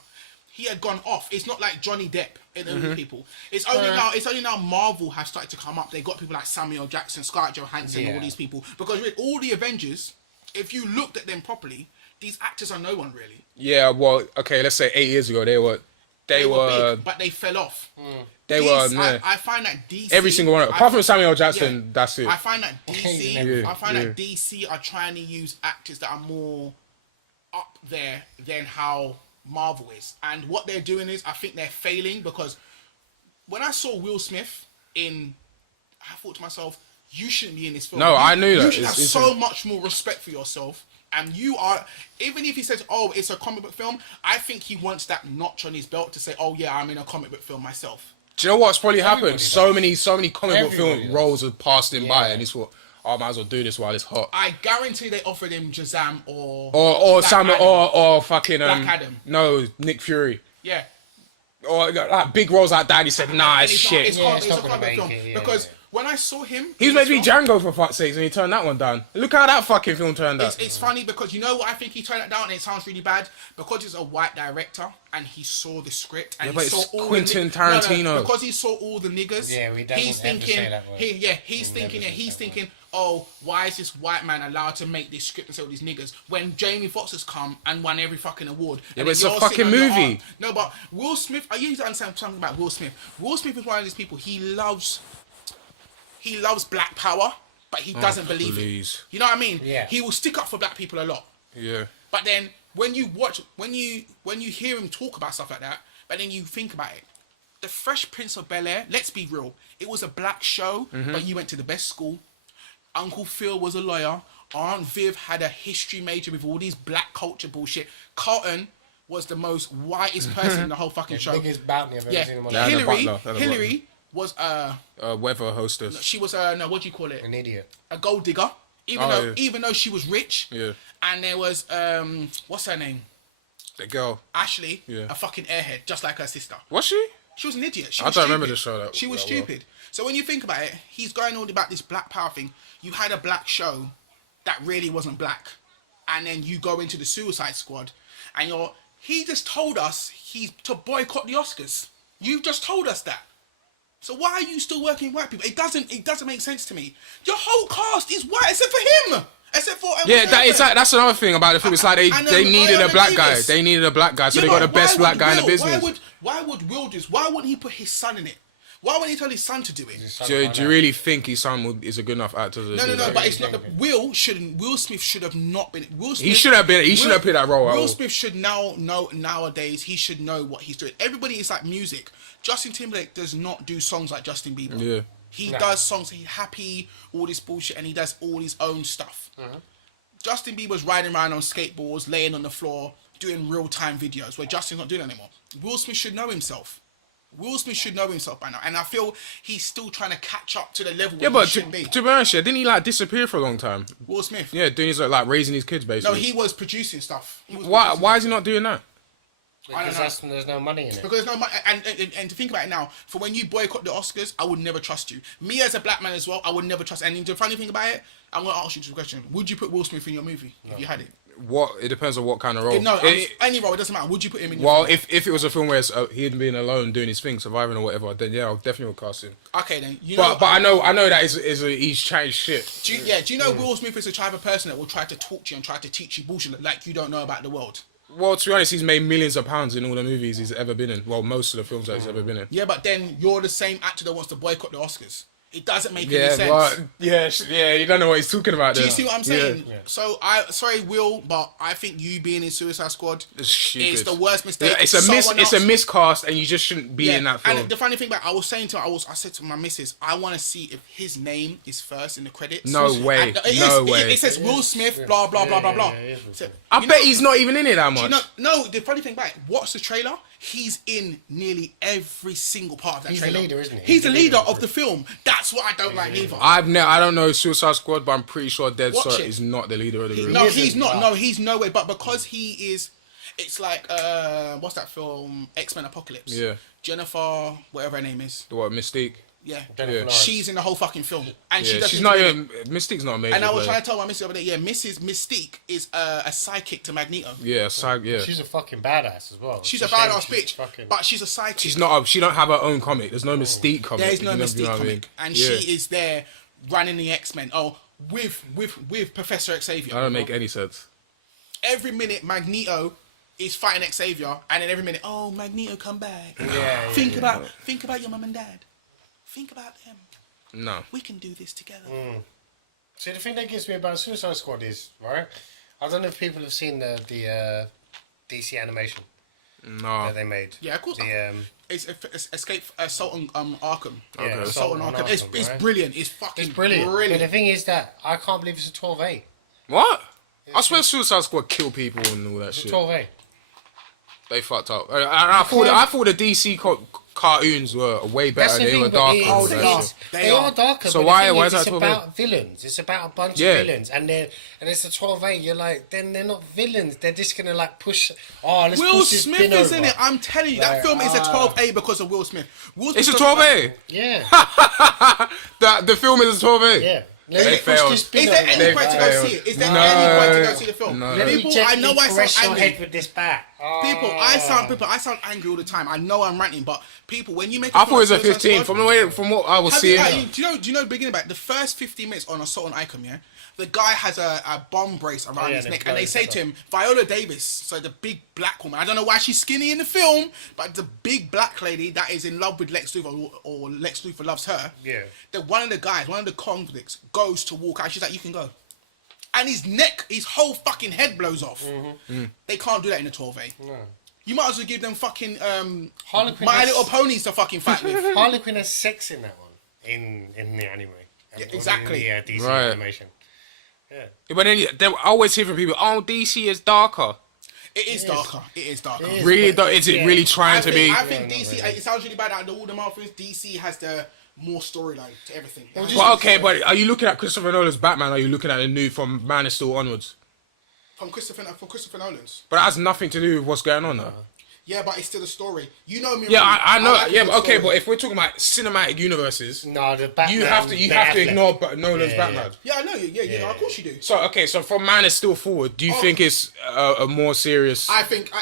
He had gone off. It's not like Johnny Depp and other people. It's only now Marvel has started to come up. They got people like Samuel Jackson, Scarlett Johansson, all these people. Because with all the Avengers, if you looked at them properly, these actors are no one really. Yeah, well, okay, let's say 8 years ago they were big, but they fell off. I find that DC, every single one, apart from Samuel Jackson, that's it. I find that DC are trying to use actors that are more up there than how Marvel is, and what they're doing is, I think they're failing, because when I saw Will Smith I thought to myself, you shouldn't be in this film. No, I knew that. You should have so much more respect for yourself, and you are, even if he says, oh, it's a comic book film, I think he wants that notch on his belt to say, oh yeah, I'm in a comic book film myself. Do you know what's probably happened? So many comic book film roles have passed him by, and he's thought, I might as well do this while it's hot. I guarantee they offered him Shazam or fucking Black Adam. No, Nick Fury. Yeah. Or like big roles like that. He said, "Nah, it's shit." It's a comic film because when I saw him, He was meant to be Django for fuck's sake, and he turned that one down. Look how that fucking film turned out. It's funny because you know what I think he turned it down, and it sounds really bad because it's a white director and he saw the script and but he saw it's all Quentin the Tarantino. No, because he saw all the niggas. Yeah, we don't he's have to thinking, say that word. he's thinking, oh, why is this white man allowed to make this script and say all these niggas when Jamie Foxx has come and won every fucking award? Yeah, And but it's you're a fucking sitting on your movie. arm. No, but Will Smith, you need to understand something about Will Smith. Will Smith is one of these people. He loves black power, but he doesn't believe it. You know what I mean? Yeah. He will stick up for black people a lot. Yeah. But then when you hear him talk about stuff like that, but then you think about it, the Fresh Prince of Bel-Air, let's be real, it was a black show, but you went to the best school. Uncle Phil was a lawyer. Aunt Viv had a history major with all these black culture bullshit. Carlton was the most whitest person in the whole fucking show. Biggest bounty I've ever seen in my Yeah, life. Hillary was weather hostess. she was what do you call it? An idiot. A gold digger. Even though she was rich. Yeah. And there was what's her name? The girl. Ashley, Yeah. a fucking airhead, just like her sister. Was she? She was an idiot. She I was don't stupid. remember the show that She was that well. stupid. So when you think about it, he's going on about this black power thing. You had a black show that really wasn't black, and then you go into the Suicide Squad, and he just told us he's to boycott the Oscars. You've just told us that. So why are you still working with white people? It doesn't make sense to me. Your whole cast is white except for him. Except for that's another thing about the film. It's like they needed a black guy. Davis. They needed a black guy, so they got the best black guy in the business. Why would Will do this? Why wouldn't he put his son in it? Why wouldn't he tell his son to do it? Do you really think his son is a good enough actor? No, but it's not. Will Smith should have not been. Will Smith, He should have been. He should have played that role. Will Smith should now know nowadays. He should know what he's doing. Everybody is like music. Justin Timberlake does not do songs like Justin Bieber. Yeah. He does songs. He's happy, all this bullshit, and he does all his own stuff. Justin Bieber's riding around on skateboards, laying on the floor, doing real-time videos where Justin's not doing that anymore. Will Smith should know himself. Will Smith should know himself by now, and I feel he's still trying to catch up to the level where he shouldn't be. To be honest, didn't he like disappear for a long time? Will Smith? Yeah, doing his like raising his kids basically. No, he was producing stuff. Why is he not doing that? Because there's no money in it. Because there's no money, and to think about it now, for when you boycott the Oscars, I would never trust you. Me as a black man as well, I would never trust. And the funny thing about it, I'm going to ask you a question: would you put Will Smith in your movie if you had it? It depends on what kind of role. Any role, it doesn't matter. Would you put him in your Well, film? if it was a film where he'd been alone doing his thing, surviving or whatever, then yeah, I'll definitely would cast him. Okay, then. But I know that he's chatting shit. Do you know Will Smith is the type of person that will try to talk to you and try to teach you bullshit like you don't know about the world? Well, to be honest, he's made millions of pounds in all the movies he's ever been in. Well, most of the films that he's ever been in. Yeah, but then you're the same actor that wants to boycott the Oscars. It doesn't make any sense. But, you don't know what he's talking about. Do you see what I'm saying? Yeah. So sorry, Will, but I think you being in Suicide Squad is the worst mistake. Yeah, it's a miscast, and you just shouldn't be in that film. And the funny thing about I said to my missus, I want to see if his name is first in the credits. No way. No way. It says Will Smith, blah blah blah blah blah. I bet he's not even in it that much. No, the funny thing about it, watch the trailer. He's in nearly every single part of that trailer. He's the leader, isn't he? He's the leader of the film. That's what I don't like either. I don't know Suicide Squad, but I'm pretty sure Dead Watch Cert it. is not the leader of the group. No, he's not. No, he's no way. But because he is, it's like what's that film? X-Men Apocalypse. Yeah. Jennifer, whatever her name is. The what, Mystique? Yeah. Yeah. She's in the whole fucking film, and Yeah, she's not even. Mystique's not amazing. And I was trying to tell my missus the other day, Mrs. Mystique is a sidekick to Magneto. Yeah, yeah. She's a fucking badass as well. She's a badass bitch, but she's a sidekick. She's not. She don't have her own comic. There's no Mystique comic. There is no You know Mystique what I mean? comic, and she is there running the X-Men. Oh, with Professor Xavier. That don't make any sense. Every minute Magneto is fighting Xavier, and then every minute, oh, Magneto, come back. Think about your mum and dad. Think about them. No. We can do this together. See, the thing that gets me about Suicide Squad is, right? I don't know if people have seen the DC animation that they made. Yeah, of course. It's Escape Assault on Arkham. Okay. Assault on Arkham. It's right? brilliant. It's fucking brilliant. But the thing is that I can't believe it's a 12A. What? I swear Suicide Squad kill people and all that It's shit. a 12A. They fucked up. I thought the DC cartoons were way better. They were darker. They are darker. So but why is, is it's that 12A? about villains? It's about a bunch of villains, and it's a 12A. You're like, then they're not villains. They're just gonna like push. Oh, let's Will push this Smith pin is over. in it. I'm telling you, that film is a 12A because of Will Smith. It's a 12A. Yeah. The film is a 12A. Yeah. They failed. Is there any point to go see it? Is there any point to go see the film? No. People, I know I sound angry. Head with this bat. People, I sound angry all the time. I know I'm ranting, but people, when you make, I thought it was a 15. From what I was seeing. Do you know the beginning about it? The first 15 minutes on Assault on Icon, yeah, the guy has a bomb brace around his neck, and they say to him, Viola Davis, so the big black woman. I don't know why she's skinny in the film, but the big black lady that is in love with Lex Luthor, or Lex Luthor loves her. Yeah. One of the convicts goes to walk out. She's like, you can go. And his whole fucking head blows off. They can't do that in a 12A. No. You might as well give them fucking My Little Ponies to fucking fight with. Harlequin has sex in that one, in the anime. Yeah, exactly. In the DC animation. Yeah. But then they always hear from people, oh, DC is darker. It is darker. It is darker. Really? Is it really trying to be? I think DC, it sounds really bad out of all the Marvels. DC has the more storyline to everything. But are you looking at Christopher Nolan's Batman? Or are you looking at the new from Man of Steel onwards? From Christopher Nolan's. But that has nothing to do with what's going on now. Yeah, but it's still a story. You know me. Yeah, I know. Like but if we're talking about cinematic universes, no, the Batman, you have to ignore Nolan's Batman. Yeah, I know. Yeah, of course you do. So from Man of Steel forward, do you think it's a more serious? I think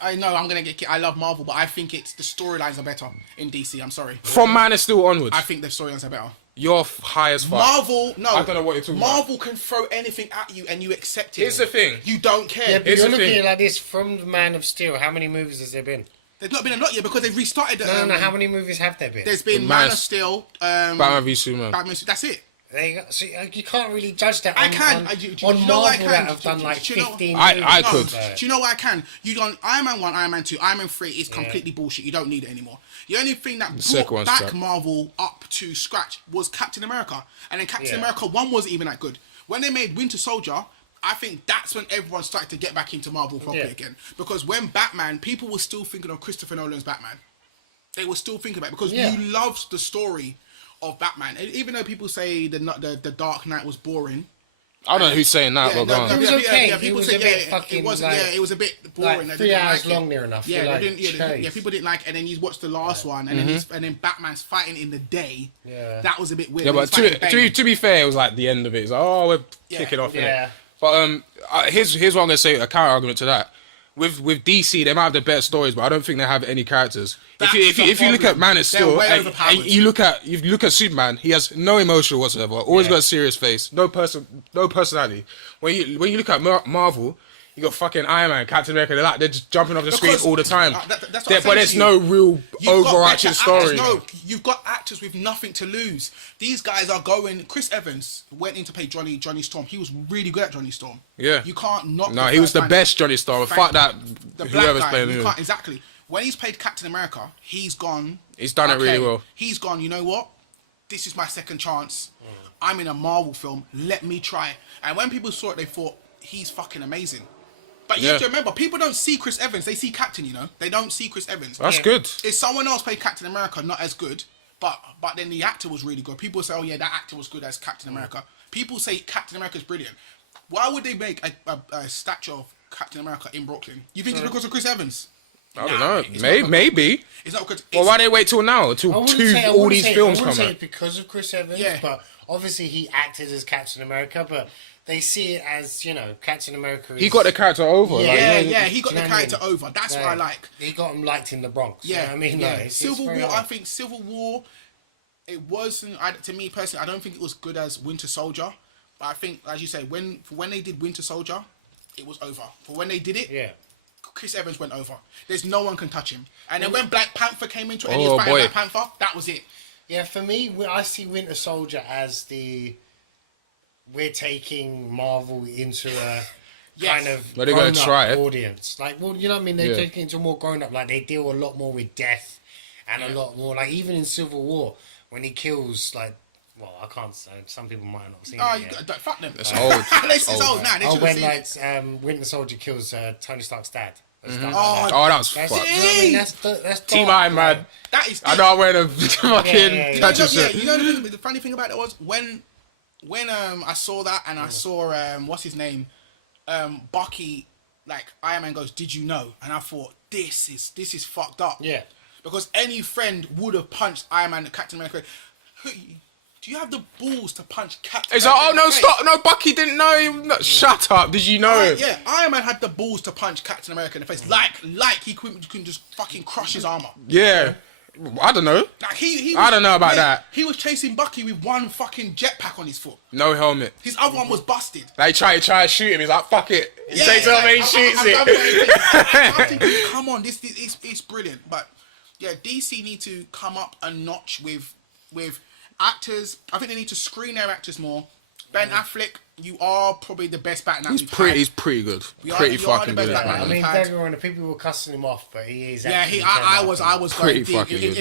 I know I'm gonna get. I love Marvel, but I think it's the storylines are better in DC. I'm sorry. From Man of Steel onwards, I think the storylines are better. You're high as fuck. Marvel, no. I don't know what you're talking Marvel about. Can throw anything at you and you accept it. Here's the thing. You don't care. Yeah, but you're looking at it like this. From Man of Steel, how many movies has there been? There's not been a lot yet because they've restarted. No. How many movies have there been? There's been Man of Steel, Batman v Superman. That's it. There you go. So you can't really judge that. I can. On Marvel that have done like 15. I could. Do you know what I can? You done Iron Man 1, Iron Man 2, Iron Man 3 is completely bullshit. You don't need it anymore. The only thing that brought back Marvel up to scratch was Captain America, and then Captain America 1 wasn't even that good. When they made Winter Soldier, I think that's when everyone started to get back into Marvel properly again. Because when Batman, people were still thinking of Christopher Nolan's Batman. They were still thinking about it because you loved the story of Batman. And even though people say the Dark Knight was boring. I don't know who's saying that, but go on. It was okay. People say it wasn't. It was a bit boring. Like 3 hours long near enough. Yeah, people didn't like it. And then you watch the last one, and then Batman's fighting in the day. Yeah, that was a bit weird. Yeah, but to be fair, it was like the end of it. It's like, oh, we're kicking off. Yeah. But here's what I'm gonna say. A counter argument to that. With DC, they might have the better stories, but I don't think they have any characters. If you look at Man of Steel, and you look at Superman, he has no emotion whatsoever. Always got a serious face, no personality. When you look at Marvel, you got fucking Iron Man, Captain America. They're just jumping off the screen all the time. But there's no real overarching story. No, you've got actors with nothing to lose. These guys are going. Chris Evans went in to play Johnny Storm. He was really good at Johnny Storm. Yeah, you can't knock. No, he was the best Johnny Storm. Fuck that. Whoever's playing him. Exactly. When he's played Captain America, he's gone. He's done it really well. He's gone. You know what? This is my second chance. I'm in a Marvel film. Let me try. And when people saw it, they thought he's fucking amazing. But you have to remember, people don't see Chris Evans. They see Captain, you know. They don't see Chris Evans. That's good. If someone else played Captain America, not as good, but then the actor was really good. People say, oh yeah, that actor was good as Captain America. People say Captain America's brilliant. Why would they make a statue of Captain America in Brooklyn? You think it's because of Chris Evans? I don't know. Maybe. It's not because. Well, why they wait till now? Till all these films come out? I wouldn't say it's because of Chris Evans, but obviously he acted as Captain America, but they see it as, you know, Captain America is... He got the character over. He got the character over. That's what I like. He got him liked in the Bronx. Yeah. You know what I mean? No, Civil War, I think Civil War, it wasn't... to me, personally, I don't think it was good as Winter Soldier. But I think, as you say, when they did Winter Soldier, it was over. For when they did it, Chris Evans went over. There's no one can touch him. And then when Black Panther came into it, and he was fighting Black Panther, that was it. Yeah, for me, I see Winter Soldier as the... We're taking Marvel into a kind of grown-up audience. Like, well, you know what I mean? They're taking it into more grown-up. Like, they deal a lot more with death and a lot more... Like, even in Civil War, when he kills, like... Well, I can't say. Some people might not have seen it yet. Fuck them. It's old. This is old now. When, like, Winter Soldier kills Tony Stark's dad and stuff Oh, like that. Oh, that was That's, fucked. you know what I mean? That's Team dark, Iron Man. that is. I know I'm wearing a fucking yeah. catcher shirt. You know the funny thing about it was when I saw that and I saw what's his name, Bucky, like Iron Man goes, "Did you know?" And I thought this is fucked up. Yeah. Because any friend would have punched Iron Man and Captain America. Do you have the balls to punch Captain It's like, America oh in no, the face? stop, no, Bucky didn't know. Shut up. Did you know? Yeah, Iron Man had the balls to punch Captain America in the face, like he couldn't just fucking crush his armor. Yeah. I don't know. Like he I don't know about that. He was chasing Bucky with one fucking jetpack on his foot. No helmet. His other one was busted. They try to shoot him. He's like, fuck it. He takes it off and he shoots I'm it. thinking, come on, this it's brilliant. But yeah, DC need to come up a notch with actors. I think they need to screen their actors more. Ben Affleck, you are probably the best Batman He's we've pretty. had. He's pretty good. You are Pretty the fucking best good. Batman I At mean, had. don't get me wrong, the people were cussing him off, but he is. Yeah, actually I was Pretty going deep. fucking good.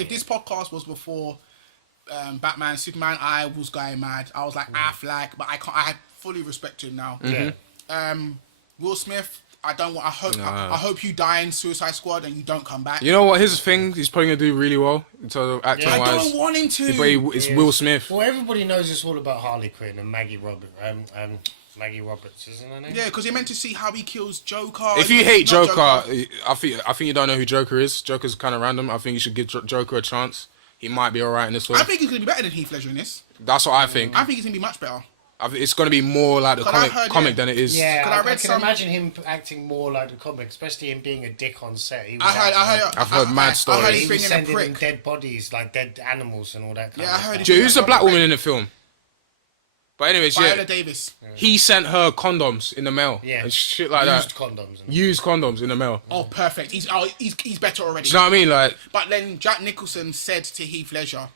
If this podcast was before Batman, Superman, I was going mad. I was like Affleck, but I had fully respect to him now. Yeah. Will Smith, I hope you die in Suicide Squad and you don't come back. You know what? His thing. He's probably gonna do really well in terms of acting I wise. don't want him to. But it's Will Smith. Well, everybody knows it's all about Harley Quinn and Maggie Roberts, isn't her name? Yeah, because you're meant to see how he kills Joker. If you hate Joker, I think you don't know who Joker is. Joker's kind of random. I think you should give Joker a chance. He might be alright in this one. I think he's gonna be better than Heath Ledger in this. That's what I think. I think he's gonna be much better. It's gonna be more like the comic than it is. Yeah, I I can imagine him acting more like the comic, especially him being a dick on set. I've heard mad stories. I heard He he's was bringing a sending in prick. dead bodies, like dead animals and all that kind Yeah, I of heard stuff. he- Who's the black woman in the film? But anyways, Viola Davis. he sent her condoms in the mail. Yeah. And shit like Used that. condoms. And Used condoms in the mail. Oh, perfect. He's better already. Do you know what I mean? Like, But then Jack Nicholson said to Heath Ledger,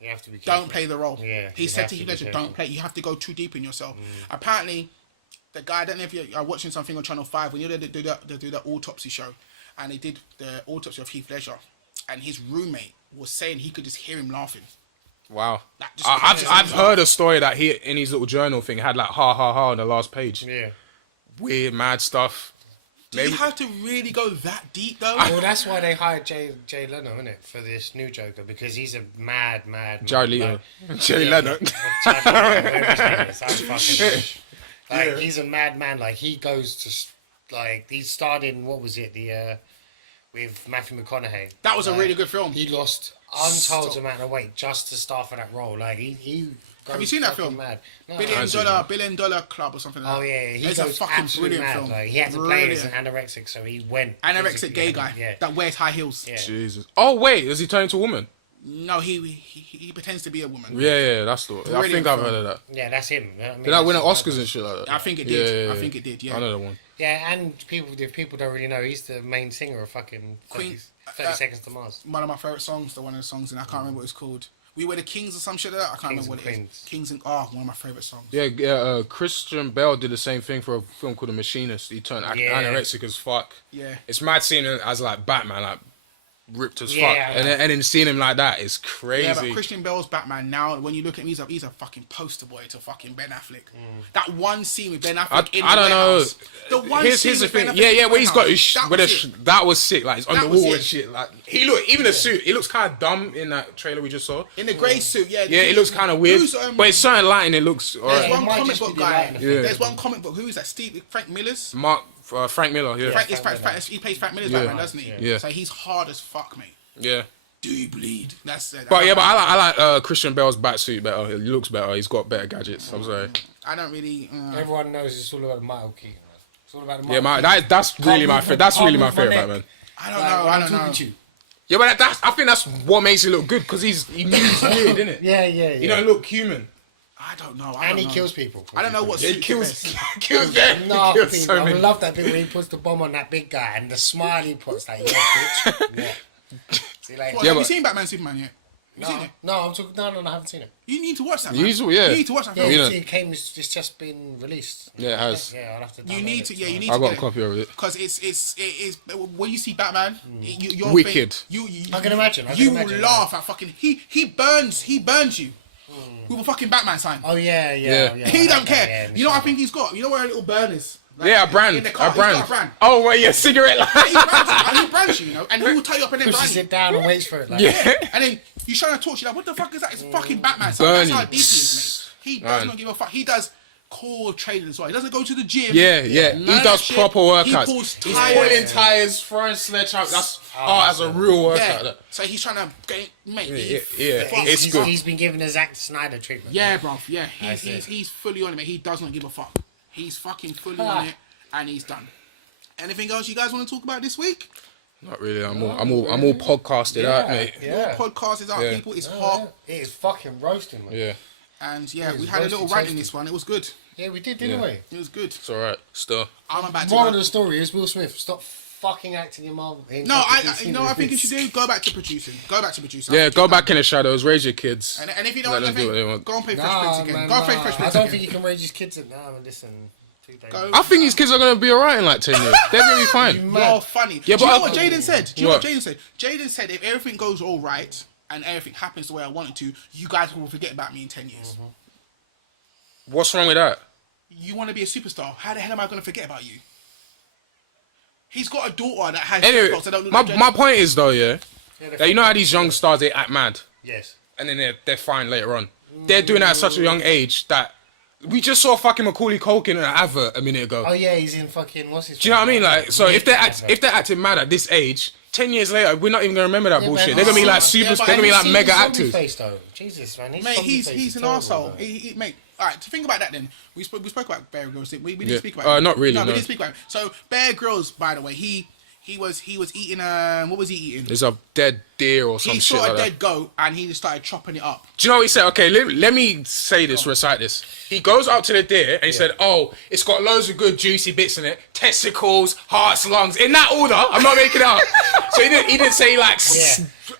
you have to be careful. don't play the role. Yeah, he you said have to to Heath be Ledger, careful. don't play. You have to go too deep in yourself. Apparently, the guy, I don't know if you are watching something on Channel 5, when they do that autopsy show, and they did the autopsy of Heath Ledger, and his roommate was saying he could just hear him laughing. wow. Like, just I've heard a story that he, in his little journal thing, had like ha ha ha on the last page. Yeah. Weird, mad stuff. Do you have to really go that deep though? Well, that's why they hired Jay Leno, isn't it, for this new Joker, because he's a mad. Jared Leto. Jay Leno. Like, he's a madman. Like, he goes to, like, he starred in, what was it, with Matthew McConaughey. That was a really good film. He lost untold amount of weight just to star for that role. Like, he Have you seen that fucking film? Mad. No, Billion Dollar Club or something like that. Oh yeah, he it's goes a fucking absolutely brilliant mad. film. Like, he had to play as an anorexic, so he went Anorexic physically gay guy yeah. that wears high heels. Yeah. Jesus. Oh wait, is he turning to a woman? No, he pretends to be a woman. Yeah, that's the. I Brilliant think I've film. heard of that. Yeah, that's him. I mean, Did that win at that's- Oscars and shit like that? I think it did. Yeah. I think it did. Yeah. I know that one. Yeah, and if people don't really know, he's the main singer of fucking 30 Seconds to Mars. One of my favorite songs, one of the songs, and I can't remember what it's called. We Were the Kings or some shit like that. I can't remember what it is. Kings and one of my favorite songs. Yeah, Christian Bale did the same thing for a film called The Machinist. He turned anorexic as fuck. Yeah. It's mad seeing him as like Batman, like ripped as Yeah, fuck, yeah. and then seeing him like that is crazy. Yeah, but Christian Bale's Batman now, when you look at him, he's a fucking poster boy to fucking Ben Affleck. That one scene with Ben Affleck in the I don't know. warehouse. The one Here's scene the with Ben thing. Affleck Yeah, in where he's got his warehouse, that was sick. Like he's on That the was wall it. and shit. Like he look even the suit. He looks kind of dumb in that trailer we just saw. in the grey suit. Yeah, Yeah, it looks kind of weird. Who's, But it's certain lighting. It looks There's alright. one might comic just be book the guy. lighting effect. Yeah. There's one comic book. Who is that? Frank Miller's. Frank Miller. Yeah, He plays Frank Miller's Yeah. Batman, doesn't he? Yeah. So he's hard as fuck, mate. yeah. Do you bleed? That's. But I like Christian Bale's Batsuit better. He looks better. He's got better gadgets. I'm sorry. I don't really. Everyone knows it's all about Michael Keaton. It's all about the Yeah, Michael that's really my favorite. That's really my Can't move my favorite neck. Batman. I don't know. I don't know. Yeah, but I think that's what makes it look good because he moves weird, innit? Yeah. He don't look human. I don't know. And he kills people. I don't know what. He suits kills. the best. kills. Yeah, No, he kills so I many. love that bit where he puts the bomb on that big guy and the smile he puts, like, yeah, bitch. Yeah. See, like, What, Yeah, have you but- seen Batman Superman yet? You seen it? no, I'm talking. No, I haven't seen it. You need to watch that. You Man. need to, yeah. You need to watch that. Yeah, film. You know- it came. It's just been released. Yeah, it has. Yeah, I'll have to. You download need it to. Yeah, you tonight. need I to. got a get copy of it. Because it is when you see Batman, you're Wicked. You, I can imagine. You will laugh at fucking. He burns you with a fucking Batman sign. Oh yeah. He don't care. Yeah, You know what I think he's got? You know where a little burn is? Like, Yeah, a brand. in the car. A brand. He's got a brand. Oh, wait, yeah, cigarette He line. brands you, you know, and he will tie you up and then Pushes blind you. it down and waits for it. Like, Yeah. And then you trying to talk to you like, what the fuck is that? It's fucking Batman. So Bernie. that's how deep he is, mate. He does Man. not give a fuck. He does core training as well. He doesn't go to the gym. Yeah. None He of that does shit. proper workouts. He pulls He's tires. pulling tires, throwing sledgehammer. That's as a real workout. Yeah. So he's trying to get, mate. Yeah. It's good. He's been given a Zack Snyder treatment. Yeah, bro. Yeah, That's it. he's fully on it, mate. He does not give a fuck. He's fucking fully on it, and he's done. Anything else you guys want to talk about this week? Not really. I'm all podcasted out, mate. Yeah. Your podcast is out, Yeah. people. It's hot, It is fucking roasting, man. Yeah. and yeah, It we is had a little roasted rant in toasty. this one. It was good. Yeah, we did, didn't we? It was good. It's alright. Still. I'm about to. Moral of Go. the story is Will Smith, stop fucking acting in Marvel. No, I think you should do. Go back to producing. Go back to producing. Yeah, go back in the shadows. Raise your kids. And if you don't Let want them do what they to want. go and play Fresh Prince again. Go and play Fresh I Prince don't again. think you can raise his kids in. No, listen. 2 days. Go. I think these kids are gonna be alright in like 10 years. They're gonna be fine. You're funny. Yeah, Do you but know what Jaden said? Do you know what What? Jaden said? Jaden said if everything goes all right and everything happens the way I want it to, you guys will forget about me in 10 years. What's wrong with that? You want to be a superstar. How the hell am I going to forget about you? He's got a daughter that has Anyway, TikToks that don't look like Jaden. my point is though, yeah, Yeah, that you know how these young stars they act mad, Yes. and then they're fine later on. They're doing that at such a young age that we just saw fucking Macaulay Culkin in an advert a minute ago. Oh yeah, he's in fucking what's his? Do you know what I mean? Like, so if they're acting mad at this age, 10 years later, we're not even gonna remember that bullshit. They're gonna be like super. but They're gonna be like See mega his zombie actors. Face, though. Jesus, man. Mate, he's an terrible, arsehole. bro. Mate, all right, to think about that then, we spoke about Bear Grylls. We didn't Yeah. speak about him. Not really, No, we no. didn't speak about him. So Bear Grylls, by the way, he was eating what was he eating? There's a dead deer or some He shit saw a like that. dead goat and he just started chopping it up. Do you know what he said? Okay, let me say this, recite this. He goes up to the deer and he said, "Oh, it's got loads of good juicy bits in it: testicles, hearts, lungs, in that order." I'm not making it up. So he didn't say like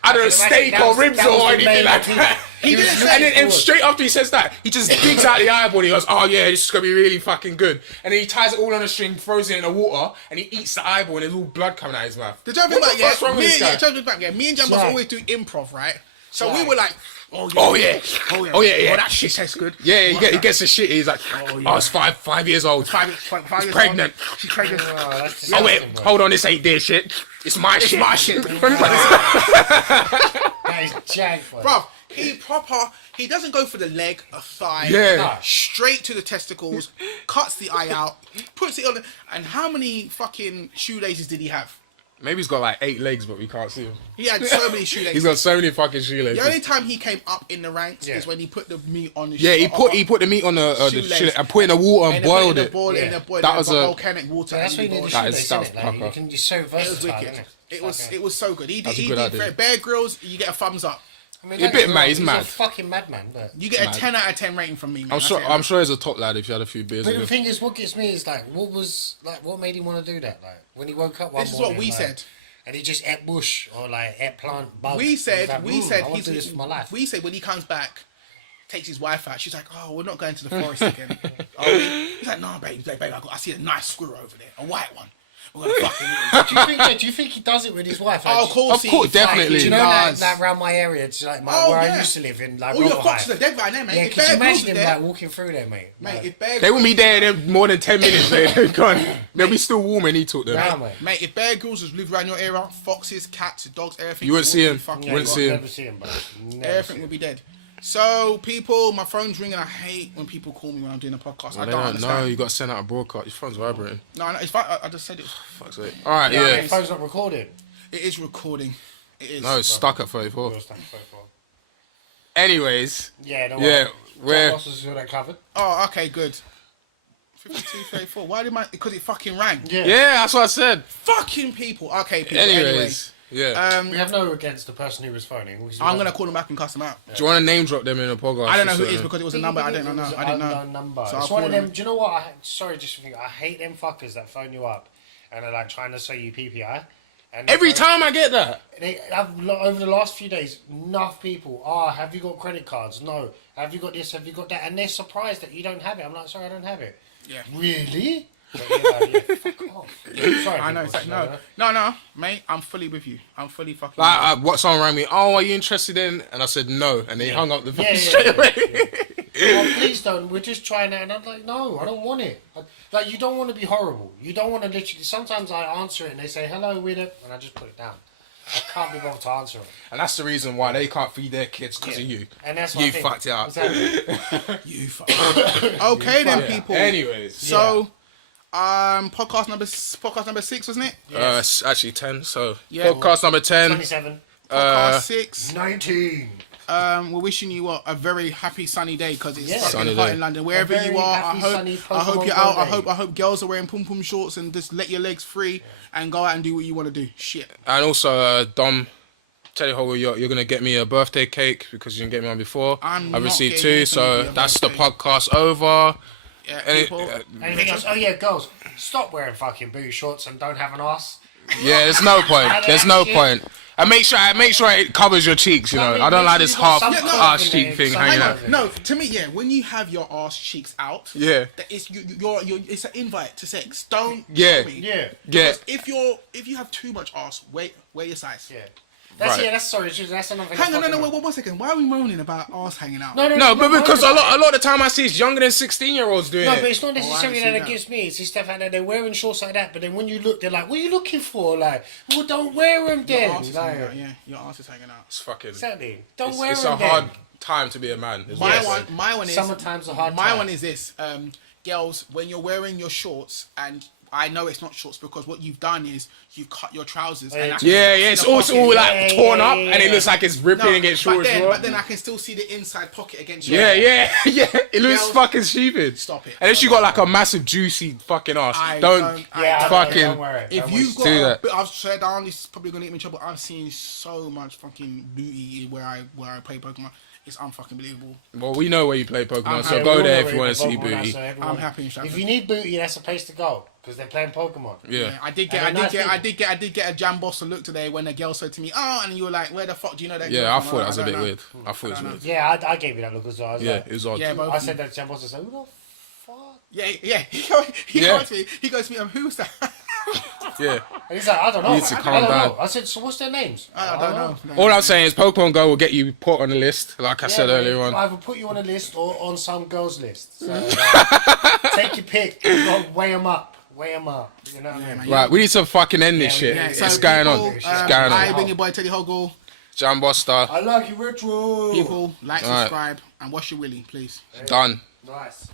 I don't know, steak or ribs or anything like that. He didn't say. And then straight after he says that, he just digs out the eyeball and he goes, "Oh yeah, this is gonna be really fucking good." And then he ties it all on a string, throws it in the water, and he eats the eyeball and there's all blood coming out his mouth. The jumping back, fuck's wrong with this guy? me and Jamboster always do improv, right? So we were like, Oh yeah. oh yeah, Oh, yeah. oh that shit tastes good. Yeah, he gets the shit. He's like, "Oh, it's five years old. Five years pregnant. old. She's pregnant. Oh, that's Oh wait, disgusting, bro. hold on, this ain't their shit. It's my shit. My shit. That is jank, bro. Bruv, he doesn't go for the leg, a thigh. Yeah. No, straight to the testicles, cuts the eye out, puts it on and how many fucking shoelaces did he have? Maybe he's got like 8 legs, but we can't see him. He had so many shoelaces. He's got so many fucking shoelaces. The only time he came up in the ranks is when he put the meat on the Yeah, he put the meat on the shoelace. shit and put it in the water and boiled it. That was a volcanic water. That's what you need to That shoot is this, stuff, isn't it? Like, proper. you're so It was versatile, wicked. isn't it? It was so good. He That's a did good idea. Bear Grylls, you get a thumbs up. I mean, He's a bit mad, he's a mad. fucking madman, but. You get Mad. a 10 out of 10 rating from me, man. I'm sure he's a top lad if you had a few beers But with the him. thing is, what gets me is like, what made him want to do that? Like, when he woke up one This is morning, what we like, said. and he just ate bush or like ate plant bugs. We said, I want to do this for my life. we said when he comes back, takes his wife out, she's like, "Oh, we're not going to the forest again." He's like, "No, babe. He's like, babe, I see a nice squirrel over there, a white one. We're gonna fucking eat it." do you think he does it with his wife? Oh, of course, definitely. Do you know does. that around my area, it's like Oh, where yeah. I used to live in, like All your Rotherhithe. foxes are dead right now, mate. Yeah, If could you Bear Grylls imagine was him there, like walking through there, mate? mate, Like, if Bear They will Grylls be there in more than 10 minutes. They're gone. They'll be still warm when he took them. nah, mate. Mate, if Bear Grylls was lived around your area, foxes, cats, dogs, everything. You wouldn't see would him. be fucking You wouldn't gone. see him. Never see him, bro. Never Everything see would be dead. So, people, my phone's ringing. I hate when people call me when I'm doing a podcast. I don't No, understand. you got to send out a broadcast. Your phone's vibrating. No, it's fine. I just said it. Fuck's sake. All right, Yeah, yeah. Your phone's not recording. It is recording. It is. No, it's stuck at 34. Yours done so far. Anyways, Yeah, no yeah, worries. we're Boss has got that covered. Oh, okay, good. 52, 34. Why did my... Because it fucking rang. Yeah. yeah, that's what I said. Fucking people. Okay, people. Anyways, yeah. Anyway. We have no against the person who was phoning. because we I'm don't- going to call them back and cuss them out. Do you want to name drop them in a podcast? I don't know who Just it is so- because it was a number I didn't know. It was I didn't know. unknown number. So It's I'll one of call them. them. Do you know what? Sorry, just to think. I hate them fuckers that phone you up and are like trying to sell you PPI. And Every time I get that. over the last few days, enough people. Have you got credit cards? No. Have you got this? Have you got that? And they're surprised that you don't have it. I'm like, sorry, I don't have it. Yeah. Really? But, yeah, fuck off. Sorry, I know. It's like, no, mate. I'm fully with you. I'm fully fucking. Like, what someone rang me, oh, are you interested in? And I said no, and they hung up the phone Yeah, straight away. Oh, please don't. We're just trying it. And I'm like, no, I don't want it. Like, you don't want to be horrible. You don't want to literally... Sometimes I answer it and they say, hello, Winner, and I just put it down. I can't be bothered to answer it. And that's the reason why they can't feed their kids because of you. And that's what You I think. fucked it up. Exactly. You fucking. Okay then, people. Anyways. So, podcast number 6, wasn't it? Actually 10, so... Yeah. Podcast number 10. 27. Podcast 6. 19. We're wishing you a very happy sunny day because it's Sunny fucking hot day. in London. Wherever very you are, happy, sunny I hope Pokemon you're out. Go day. I hope girls are wearing pum pum shorts and just let your legs free and go out and do what you want to do. Shit. And also, Dom, Teddyhoggle, you're going to get me a birthday cake because you didn't get me one before. I'm I've not received getting 2, anything so for your that's the birthday. podcast over. Yeah, Any- people. Anything else? Oh, yeah, girls. Stop wearing fucking booty shorts and don't have an ass. Yeah, there's no point. There's no point. And make sure it covers your cheeks, you know. I don't like this half arse cheek thing hanging out. No, to me, yeah. When you have your ass cheeks out, Yeah. that it's you're it's an invite to sex. Don't. Yeah. Me. Yeah. Yeah. Because if you have too much ass, wear your size. Yeah. That's, Right. yeah, that's sorry. That's another thing. Hang on, no, wait, 1 second. Why are we moaning about ass hanging out? No, but because a lot of the time I see it's younger than 16-year-olds doing No, it. but it's not necessarily seen that that. against me. It's just the fact that they're wearing shorts like that. But then when you look, they're like, "What are you looking for?" Like, well, don't wear them Your then. ass is hanging Like, out. Yeah, your ass is hanging out. It's fucking. exactly. Don't wear It's them a then. hard time to be a man. is what My I'm saying. one is Summertime's a hard My time. one is this. Girls, when you're wearing your shorts, and I know it's not shorts because what you've done is you've cut your trousers. And I can Yeah, see it's the also pocket. all like Yeah, torn yeah, up, yeah, and it yeah. looks like it's ripping against shorts. but then I can still see the inside pocket against your Yeah. It looks Girls, fucking stupid. stop it. Unless you got like a massive juicy fucking ass. I Don't. don't- Yeah, fucking- don't wear it. If Don't you've wear it. got, Do that. I've said down. This is probably gonna get me in trouble. I've seen so much fucking booty where I play Pokemon. It's unfucking believable. Well, we know where you play Pokemon, so Yeah, go we there all if you know want to where see Pokemon are, booty. so everyone- I'm happy in Stratford. If you need booty, that's the place to go because they're playing Pokemon. Yeah. I did get a Jamboster look today when a girl said to me, "Oh," and you were like, "Where the fuck do you know that?" Yeah, girl I from?" thought that was a don't bit know. weird. I thought it was weird. Yeah, I gave you that look as well. I was Yeah, like, it was odd. Yeah, both I of said you. that to Jamboster. Said, "Who the fuck?" Yeah. Yeah. He goes to me, "Who's that?" Yeah. And he's like, "I don't know. You need to I calm don't down. know." I said, "So what's their names?" I don't know. All I'm saying is Pokemon Go will get you put on the list, like I said earlier on. Either put you on a list or on some girls' list. So, take your pick. You got to weigh them up. You know what I mean? Right, we need to fucking end this shit. Yeah, It's going on. people, It's going I've on. been your boy Teddyhoggle. Jamboster, I like you, retro. People, like, Alright. subscribe, and wash your willy, please. done. Nice.